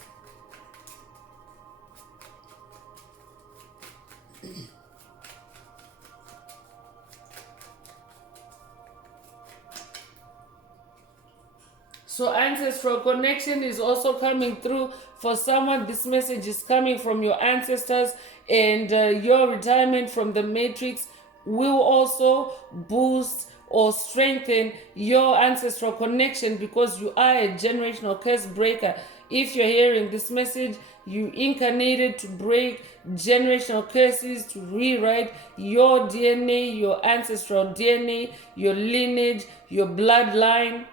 So ancestral connection is also coming through for someone. This message is coming from your ancestors, and your retirement from the matrix will also boost or strengthen your ancestral connection, because you are a generational curse breaker. If you're hearing this message, you incarnated to break generational curses, to rewrite your DNA, your ancestral DNA, your lineage, your bloodline.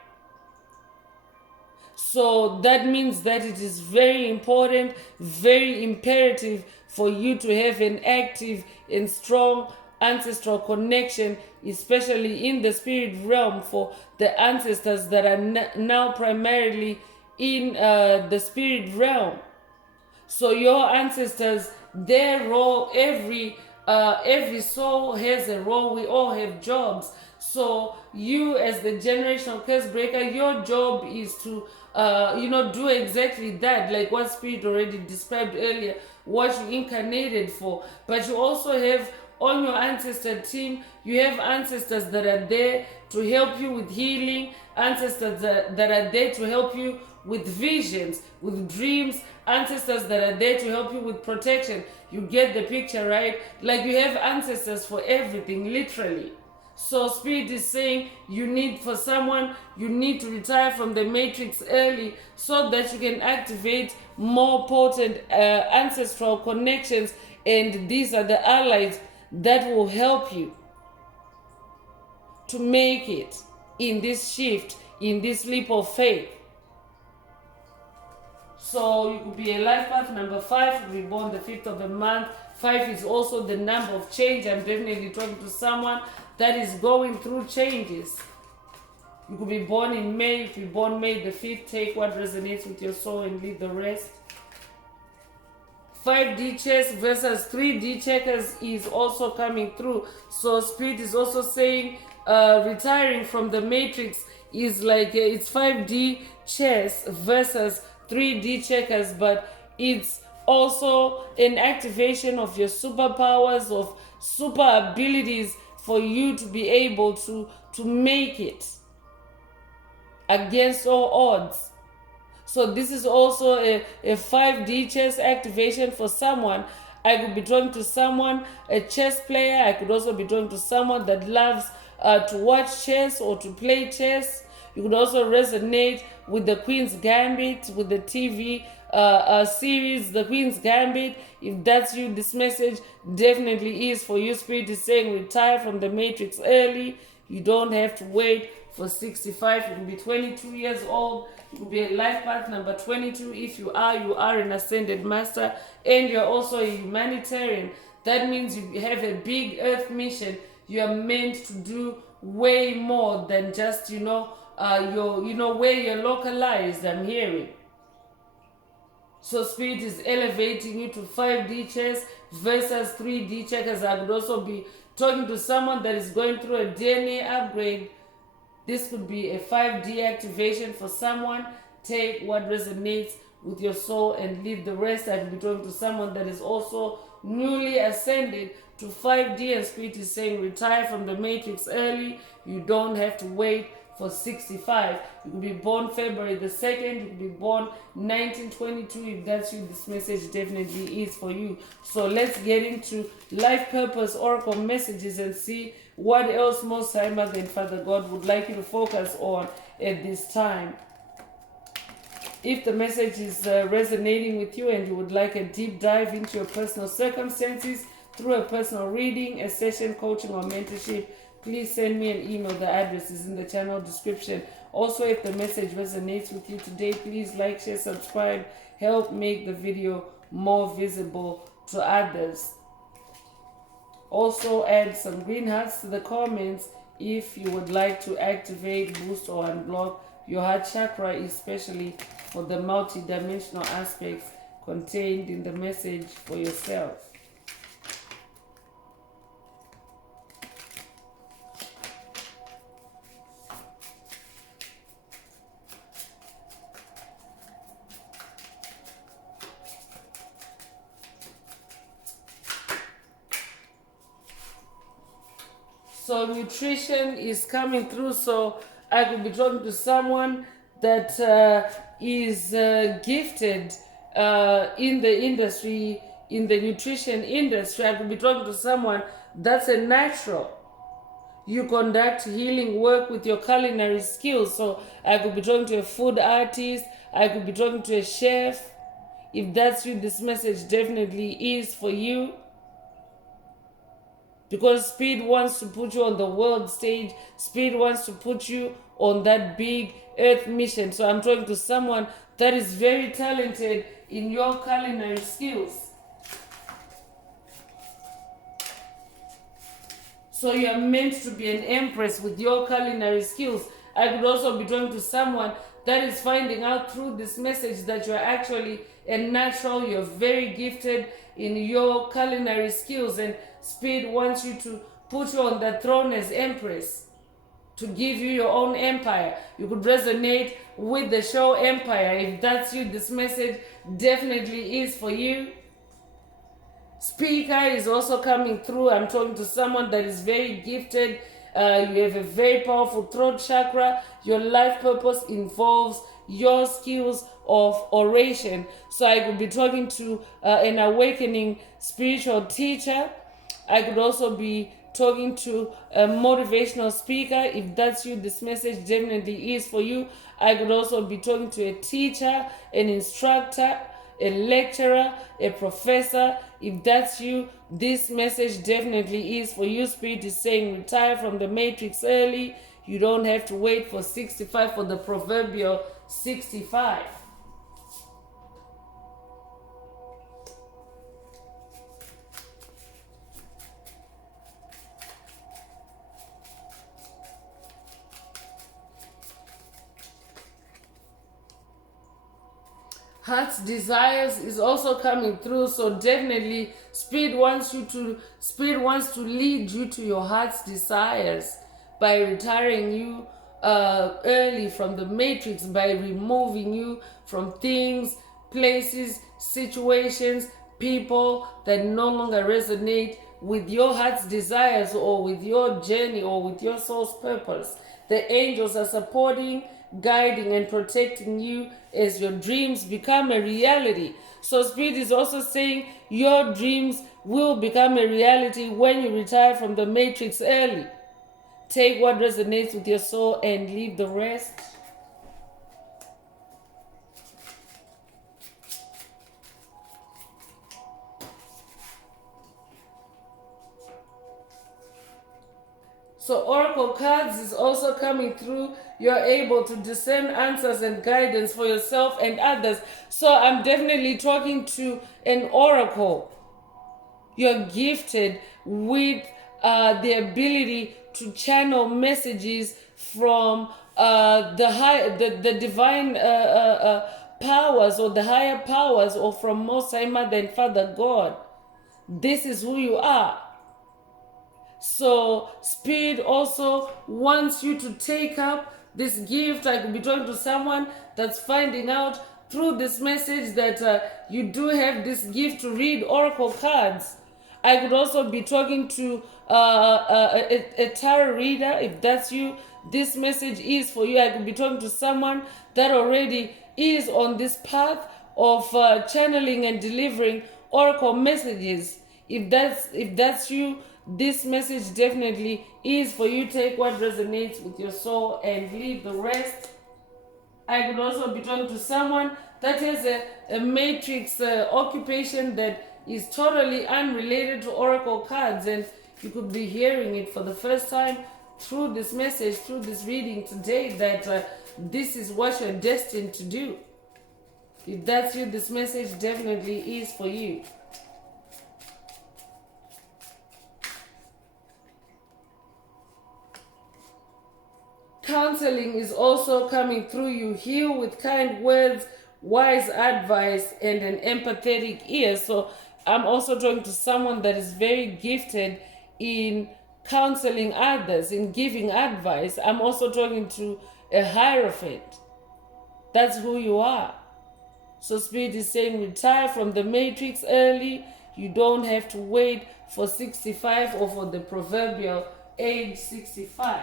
So that means that it is very important, very imperative for you to have an active and strong ancestral connection, especially in the spirit realm, for the ancestors that are now primarily in the spirit realm. So your ancestors, their role, every soul has a role. We all have jobs. So you, as the generational curse breaker, your job is to do exactly that, like what Spirit already described earlier, what you incarnated for. But you also have on your ancestor team, you have ancestors that are there to help you with healing, ancestors that are there to help you with visions, with dreams, ancestors that are there to help you with protection. You get the picture, right? Like you have ancestors for everything, literally. So Spirit is saying you need to retire from the matrix early so that you can activate more potent ancestral connections, and these are the allies that will help you. to make it in this shift, in this leap of faith. So you could be a life path number 5, you could be born the 5th of the month. 5 is also the number of change. I'm definitely talking to someone that is going through changes. You could be born in May, you could be born May the 5th. Take what resonates with your soul and leave the rest. 5D chess versus 3D checkers is also coming through. So Spirit is also saying retiring from the matrix is like it's 5D chess versus 3D checkers, but it's also an activation of your superpowers, of super abilities for you to be able to make it against all odds. So this is also a 5D chess activation for someone. I could be drawn to someone, a chess player. I could also be drawn to someone that loves to watch chess or to play chess. You could also resonate with the Queen's Gambit, with the TV series, the Queen's Gambit. If that's you, this message definitely is for you. Spirit is saying retire from the matrix early. You don't have to wait for 65. You can be 22 years old. You could be a life path number 22. If you are an ascended master, and you're also a humanitarian. That means you have a big earth mission. You are meant to do way more than just where you're localized. I'm hearing. So Spirit is elevating you to 5D chess versus 3D checkers. I could also be talking to someone that is going through a DNA upgrade. This could be a 5D activation for someone. Take what resonates with your soul and leave the rest. I could be talking to someone that is also newly ascended to 5D, and Spirit is saying retire from the matrix early. You don't have to wait for 65. You could be born February the 2nd. You could be born 1922. If that's you, this message definitely is for you. So let's get into life purpose oracle messages and see what else Most High Mother and Father God would like you to focus on at this time. If the message is resonating with you and you would like a deep dive into your personal circumstances through a personal reading, a session, coaching, or mentorship, please send me an email. The address is in the channel description. Also, if the message resonates with you today, please like, share, subscribe. Help make the video more visible to others. Also, add some green hearts to the comments if you would like to activate, boost, or unblock your heart chakra, especially for the multi-dimensional aspects contained in the message for yourself. So nutrition is coming through. So I could be talking to someone that is gifted in the industry, in the nutrition industry. I could be talking to someone that's a natural. You conduct healing work with your culinary skills. So I could be talking to a food artist. I could be talking to a chef. If that's you, this message definitely is for you. Because Spirit wants to put you on the world stage. Spirit wants to put you on that big earth mission. So I'm talking to someone that is very talented in your culinary skills. So you are meant to be an empress with your culinary skills. I could also be talking to someone that is finding out through this message that you're actually a natural. You're very gifted in your culinary skills, and Spirit wants you to put you on the throne as empress, to give you your own empire. You could resonate with the show Empire. If that's you, this message definitely is for you. Speaker is also coming through. I'm talking to someone that is very gifted. You have a very powerful throat chakra. Your life purpose involves your skills of oration. So I could be talking to an awakening spiritual teacher. I could also be talking to a motivational speaker. If that's you, this message definitely is for you. I could also be talking to a teacher, an instructor. a lecturer, a professor. If that's you, this message definitely is for you. Spirit is saying retire from the matrix early. You don't have to wait for 65 for the proverbial 65. Heart's desires is also coming through, so definitely spirit wants to lead you to your heart's desires by retiring you early from the matrix, by removing you from things, places, situations, people that no longer resonate with your heart's desires or with your journey or with your soul's purpose. The angels are supporting, guiding, and protecting you as your dreams become a reality. So Spirit is also saying your dreams will become a reality when you retire from the matrix early. Take what resonates with your soul and leave the rest. So Oracle cards is also coming through. You're able to discern answers and guidance for yourself and others. So I'm definitely talking to an oracle. You're gifted with the ability to channel messages from the divine powers or the higher powers, or from Most High Mother and Father God. This is who you are. So Spirit also wants you to take up this gift. I could be talking to someone that's finding out through this message that you do have this gift to read oracle cards. I could also be talking to a tarot reader. If that's you, this message is for you. I could be talking to someone that already is on this path of channeling and delivering oracle messages. If that's you, this message definitely is for you. Take what resonates with your soul and leave the rest. I could also be talking to someone that has a matrix occupation that is totally unrelated to oracle cards, and you could be hearing it for the first time through this message, through this reading today, that this is what you're destined to do. If that's you, this message definitely is for you. Counseling is also coming through. You heal with kind words, wise advice, and an empathetic ear. So I'm also talking to someone that is very gifted in counseling others, in giving advice. I'm also talking to a hierophant. That's who you are. So Spirit is saying retire from the matrix early. You don't have to wait for 65 or for the proverbial age 65.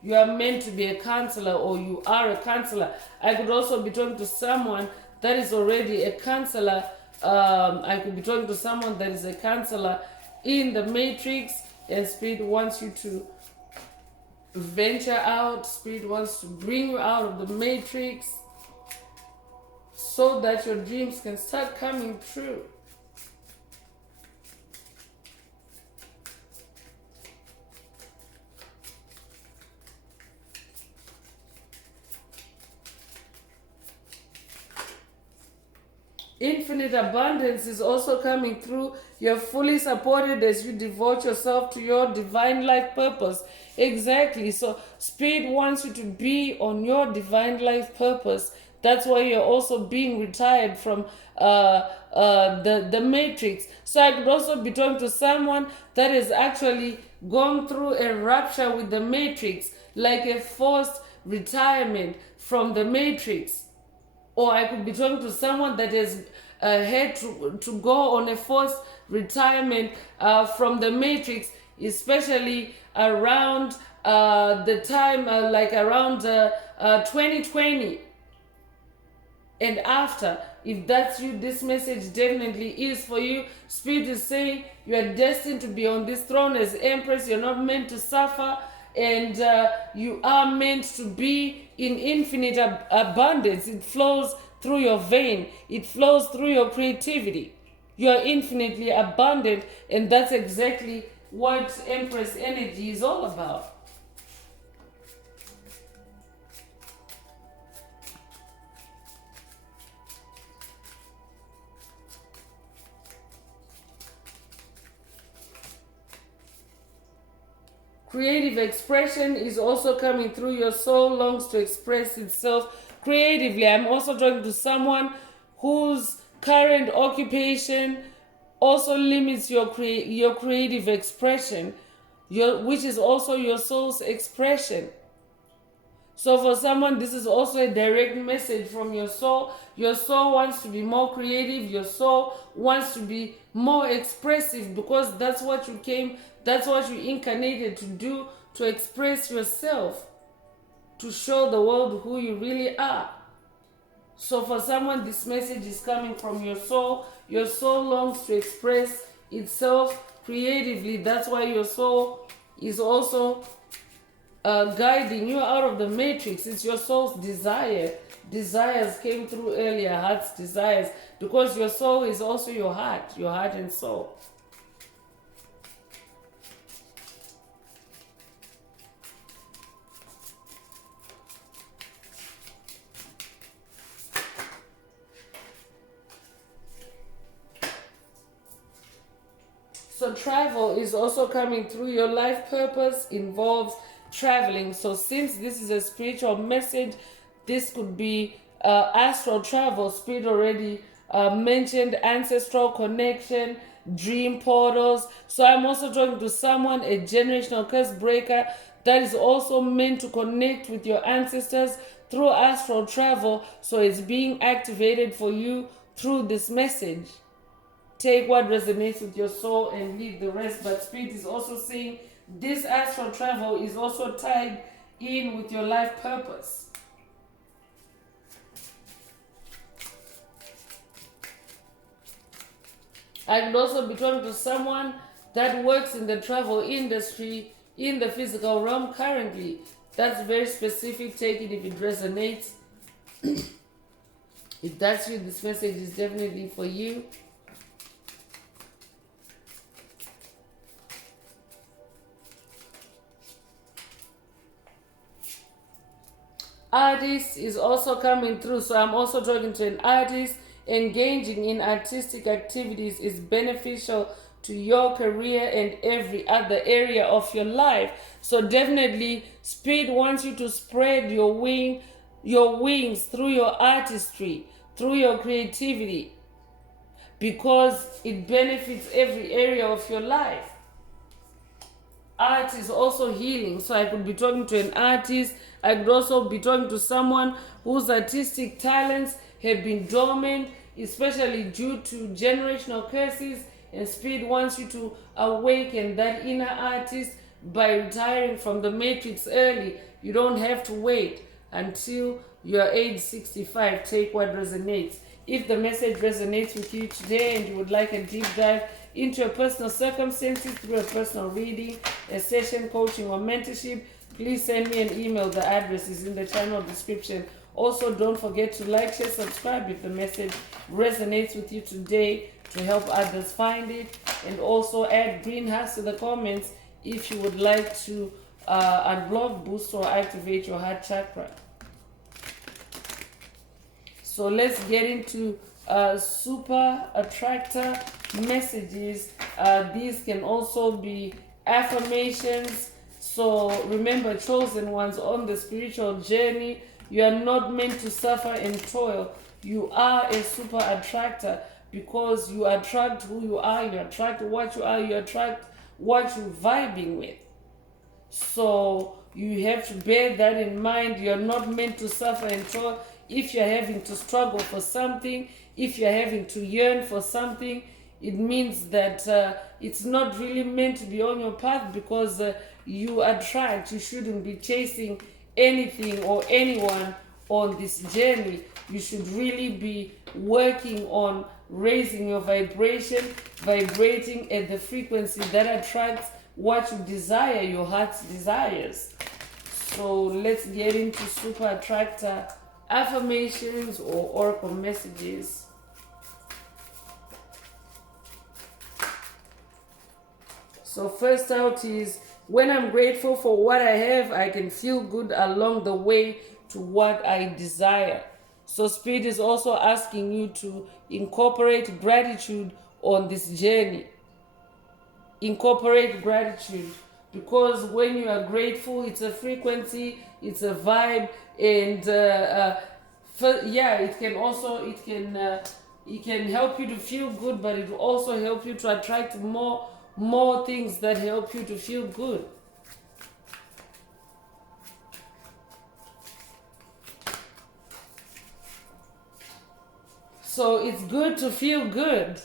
You are meant to be a counselor, or you are a counselor. I could also be talking to someone that is already a counselor. I could be talking to someone that is a counselor in the matrix, and Spirit wants you to venture out. Spirit wants to bring you out of the matrix so that your dreams can start coming true. Infinite abundance is also coming through. You're fully supported as you devote yourself to your divine life purpose. Exactly. So Spirit wants you to be on your divine life purpose. That's why you're also being retired from the matrix. So I could also be talking to someone that has actually gone through a rupture with the matrix, like a forced retirement from the matrix. Or I could be talking to someone that has had to go on a forced retirement from the matrix, especially around the time, like around 2020 and after. If that's you, this message definitely is for you. Spirit is saying you are destined to be on this throne as Empress. You're not meant to suffer, and you are meant to be in infinite abundance. It flows through your vein. It flows through your creativity. You are infinitely abundant, and that's exactly what Empress energy is all about. Creative expression is also coming through. Your soul longs to express itself creatively. I'm also talking to someone whose current occupation also limits your creative expression, which is also your soul's expression. So for someone, this is also a direct message from your soul. Your soul wants to be more creative. Your soul wants to be more expressive, because that's what you that's what you incarnated to do, to express yourself, to show the world who you really are. So for someone, this message is coming from your soul. Your soul longs to express itself creatively. That's why your soul is also guiding you out of the matrix. It's your soul's desire. Desires came through earlier, heart's desires, because your soul is also your heart and soul. So travel is also coming through. Your life purpose involves traveling. So since this is a spiritual message, this could be astral travel. Spirit already mentioned ancestral connection, dream portals. So I'm also talking to someone, a generational curse breaker, that is also meant to connect with your ancestors through astral travel. So it's being activated for you through this message. Take what resonates with your soul and leave the rest. But Spirit is also saying this astral travel is also tied in with your life purpose. I could also be talking to someone that works in the travel industry in the physical realm currently. That's very specific. Take it if it resonates. If that's you, this message is definitely for you. Artist is also coming through. So I'm also talking to an artist. Engaging in artistic activities is beneficial to your career and every other area of your life. So definitely Spirit wants you to spread your wings through your artistry, through your creativity, because it benefits every area of your life. Art is also healing. So I could be talking to an artist. I could also be talking to someone whose artistic talents have been dormant, especially due to generational curses, and Spirit wants you to awaken that inner artist by retiring from the matrix early. You don't have to wait until you're age 65. Take what resonates. If the message resonates with you today and you would like a deep dive into your personal circumstances through a personal reading, a session, coaching, or mentorship, please send me an email. The address is in the channel description. Also, don't forget to like, share, subscribe if the message resonates with you today to help others find it. And also add green hearts to the comments if you would like to unblock, boost, or activate your heart chakra. So let's get into super attractor messages. These can also be affirmations. So remember, chosen ones on the spiritual journey, you are not meant to suffer and toil. You are a super attractor because you attract who you are, you attract what you are, you attract what you're vibing with. So you have to bear that in mind. You're not meant to suffer and toil. If you're having to struggle for something, if you're having to yearn for something, it means that it's not really meant to be on your path, because you attract. You shouldn't be chasing anything or anyone on this journey. You should really be working on raising your vibration, vibrating at the frequency that attracts what you desire, your heart's desires. So let's get into super attractor affirmations or oracle messages. So first out is, when I'm grateful for what I have, I can feel good along the way to what I desire. So Spirit is also asking you to incorporate gratitude on this journey. Incorporate gratitude, because when you are grateful, it's a frequency, it's a vibe, and it can help you to feel good, but it will also help you to attract more things that help you to feel good. So it's good to feel good.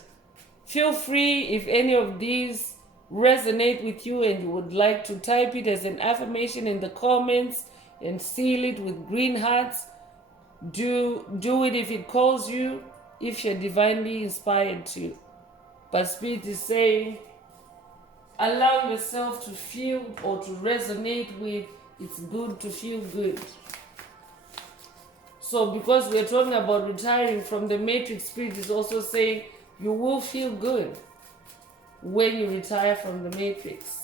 Feel free, if any of these resonate with you and you would like to type it as an affirmation in the comments and seal it with green hearts, do it if it calls you, if you're divinely inspired to. But Spirit is saying, allow yourself to feel or to resonate with, it's good to feel good. So because we're talking about retiring from the matrix, Spirit is also saying you will feel good when you retire from the matrix.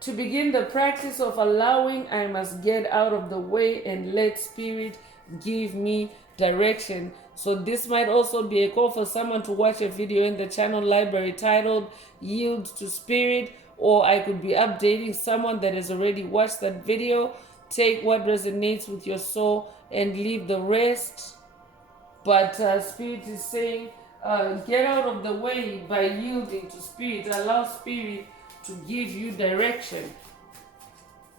To begin the practice of allowing, I must get out of the way and let Spirit give me direction. So this might also be a call for someone to watch a video in the channel library titled Yield to Spirit, or I could be updating someone that has already watched that video. Take what resonates with your soul and leave the rest. But Spirit is saying, get out of the way by yielding to Spirit. Allow Spirit to give you direction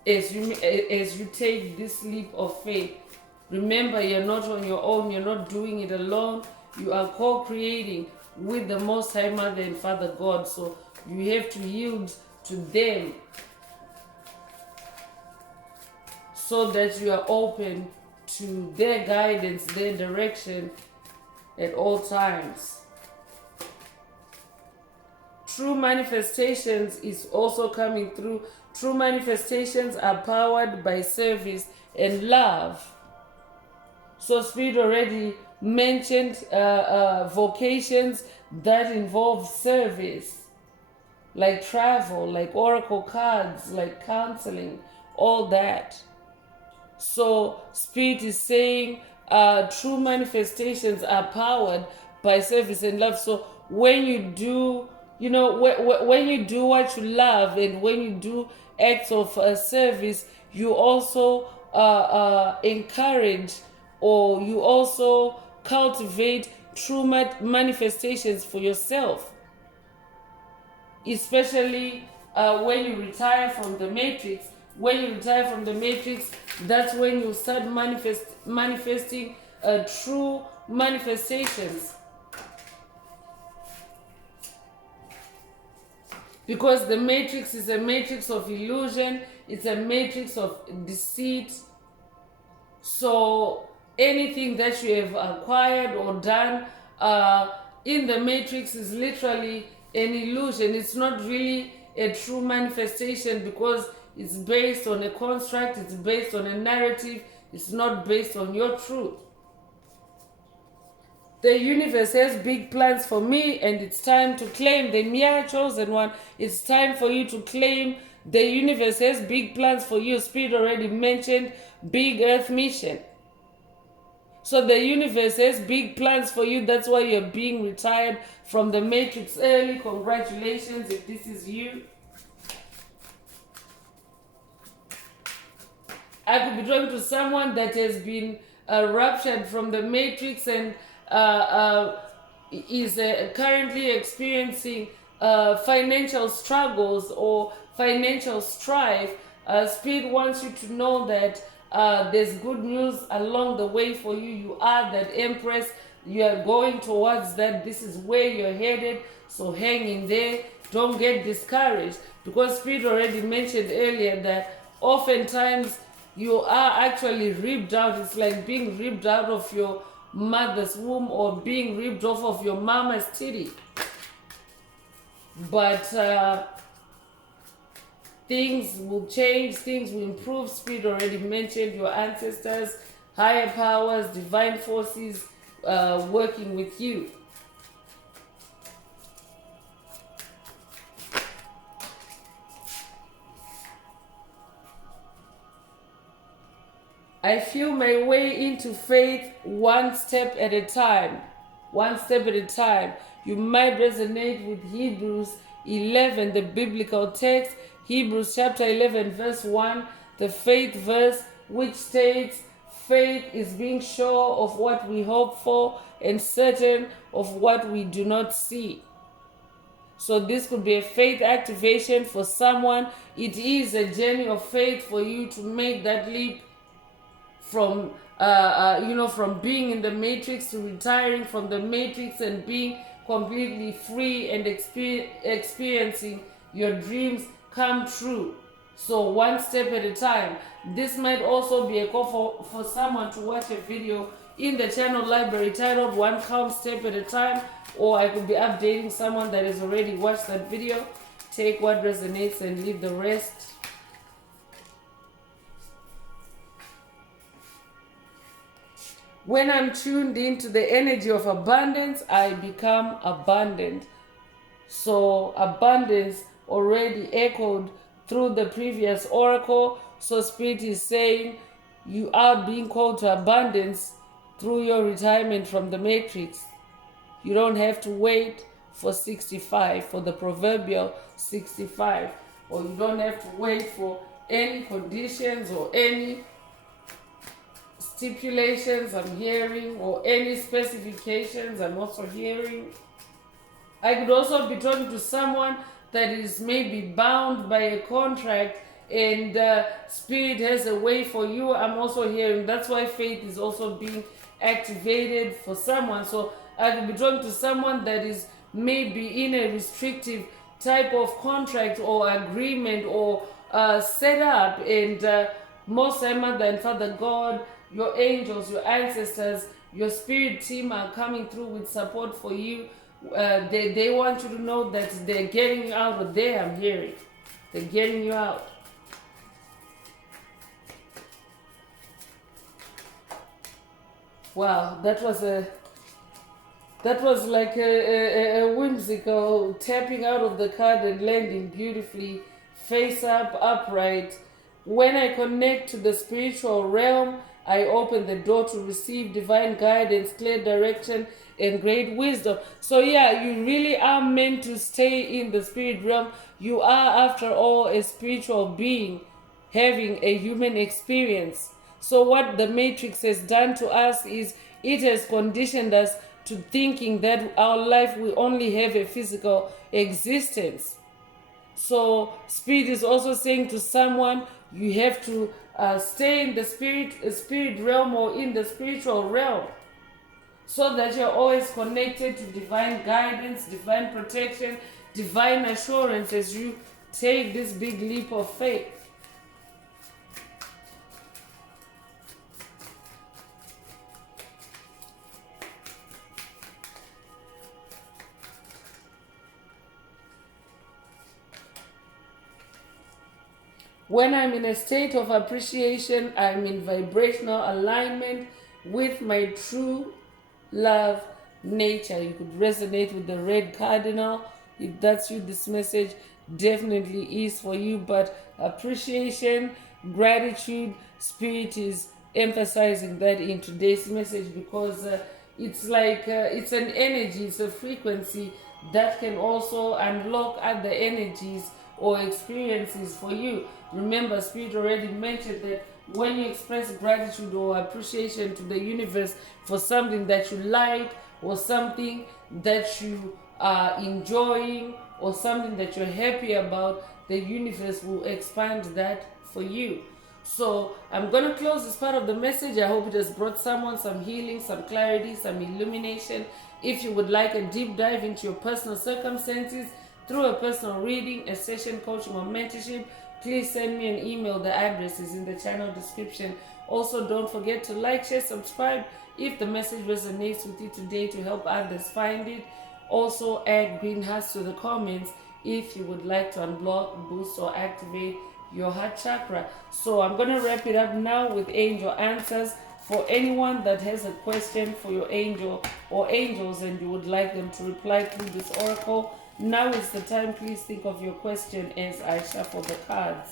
as you take this leap of faith. Remember, you're not on your own. You're not doing it alone. You are co-creating with the Most High Mother and Father God. So you have to yield to them so that you are open to their guidance, their direction at all times. True manifestations is also coming through. True manifestations are powered by service and love. So Spirit already mentioned vocations that involve service, like travel, like oracle cards, like counseling, all that. So Spirit is saying true manifestations are powered by service and love. So when you do, when you do what you love and when you do acts of service, you also encourage, or you also cultivate true manifestations for yourself. Especially when you retire from the matrix. When you retire from the matrix, that's when you start manifesting true manifestations. Because the matrix is a matrix of illusion, it's a matrix of deceit. So anything that you have acquired or done in the matrix is literally an illusion. It's not really a true manifestation, because it's based on a construct, it's based on a narrative, it's not based on your truth. The universe has big plans for me, and it's time to claim them. Yeah, chosen one, it's time for you to claim. The universe has big plans for you. Spirit already mentioned big earth mission. So the universe has big plans for you. That's why you're being retired from the matrix early. Congratulations if this is you. I could be talking to someone that has been ruptured from the matrix and is currently experiencing financial struggles or financial strife. Spirit wants you to know that there's good news along the way for you. You are that empress. You are going towards that. This is where you're headed. So hang in there. Don't get discouraged. Because Spirit already mentioned earlier that oftentimes you are actually ripped out. It's like being ripped out of mother's womb or being ripped off of your mama's titty. But things will change, things will improve. Spirit already mentioned your ancestors, higher powers, divine forces working with you. I feel my way into faith one step at a time. One step at a time. You might resonate with Hebrews 11, the biblical text. Hebrews chapter 11, verse 1, the faith verse, which states, faith is being sure of what we hope for and certain of what we do not see. So this could be a faith activation for someone. It is a journey of faith for you to make that leap from from being in the matrix to retiring from the matrix and being completely free and experiencing your dreams come true. So one step at a time. This might also be a call for someone to watch a video in the channel library titled One Calm Step at a Time, or I could be updating someone that has already watched that video. Take what resonates and leave the rest. When I'm tuned into the energy of abundance, I become abundant. So abundance already echoed through the previous oracle. So Spirit is saying you are being called to abundance through your retirement from the matrix. You don't have to wait for 65, for the proverbial 65. Or you don't have to wait for any conditions or any stipulations I'm hearing, or any specifications I'm also hearing. I could also be talking to someone that is maybe bound by a contract, and Spirit has a way for you. I'm also hearing that's why faith is also being activated for someone. So I could be talking to someone that is maybe in a restrictive type of contract or agreement or setup, and Most High Mother and Father God, your angels, your ancestors, your spirit team are coming through with support for you. They want you to know that they're getting you out of there. I'm hearing they're getting you out. Wow, that was like a whimsical tapping out of the card and landing beautifully, face up, upright. When I connect to the spiritual realm, I open the door to receive divine guidance, clear direction, and great wisdom. So yeah, you really are meant to stay in the spirit realm. You are, after all, a spiritual being having a human experience. So what the Matrix has done to us is it has conditioned us to thinking that our life will only have a physical existence. So Spirit is also saying to someone, you have to stay in the spirit realm or in the spiritual realm, so that you're always connected to divine guidance, divine protection, divine assurance as you take this big leap of faith. When I'm in a state of appreciation, I'm in vibrational alignment with my true love nature. You could resonate with the red cardinal. If that's you, this message definitely is for you. But appreciation, gratitude, Spirit is emphasizing that in today's message, because it's like it's an energy, it's a frequency that can also unlock other energies or experiences for you. Remember, Spirit already mentioned that when you express gratitude or appreciation to the universe for something that you like, or something that you are enjoying, or something that you're happy about, the universe will expand that for you. So I'm going to close this part of the message. I hope it has brought someone some healing, some clarity, some illumination. If you would like a deep dive into your personal circumstances, through a personal reading, a session, coaching, or mentorship, please send me an email. The address is in the channel description. Also, don't forget to like, share, subscribe if the message resonates with you today to help others find it. Also, add green hearts to the comments if you would like to unblock, boost, or activate your heart chakra. So I'm going to wrap it up now with angel answers. For anyone that has a question for your angel or angels and you would like them to reply through this oracle, now is the time. Please think of your question as I shuffle the cards.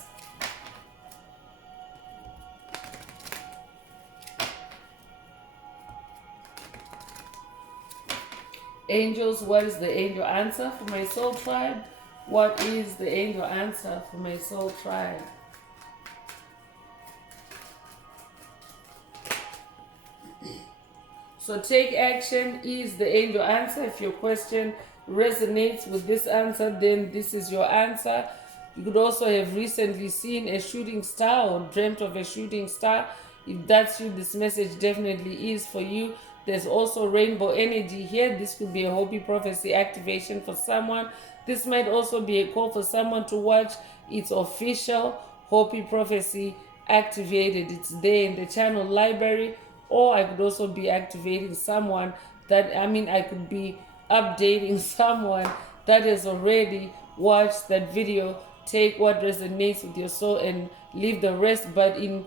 Angels, what is the angel answer for my soul tribe? What is the angel answer for my soul tribe? So take action is the angel answer. If your question resonates with this answer, then this is your answer. You could also have recently seen a shooting star or dreamt of a shooting star. If that's you, this message definitely is for you. There's also rainbow energy here. This could be a Hopi prophecy activation for someone. This might also be a call for someone to watch. It's official Hopi prophecy activated. It's there in the channel library. Or I could also be activating someone I could be updating someone that has already watched that video. Take what resonates with your soul and leave the rest. But in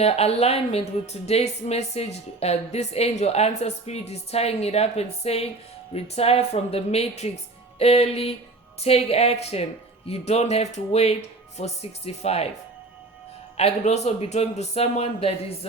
alignment with today's message, this angel answer spirit is tying it up and saying, retire from the matrix early, take action. You don't have to wait for 65. I could also be talking to someone that is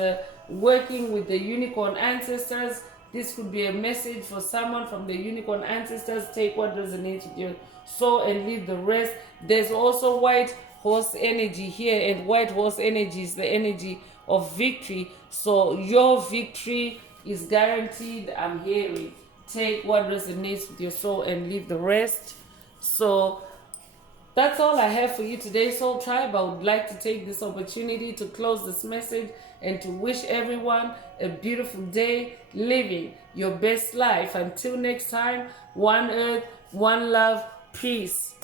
working with the unicorn ancestors. This could be a message for someone from the unicorn ancestors. Take what resonates with your soul and leave the rest. There's also white horse energy here, and white horse energy is the energy of victory. So your victory is guaranteed. I'm hearing. Take what resonates with your soul and leave the rest. So that's all I have for you today, Soul Tribe. I would like to take this opportunity to close this message and to wish everyone a beautiful day living your best life. Until next time, one earth, one love, peace.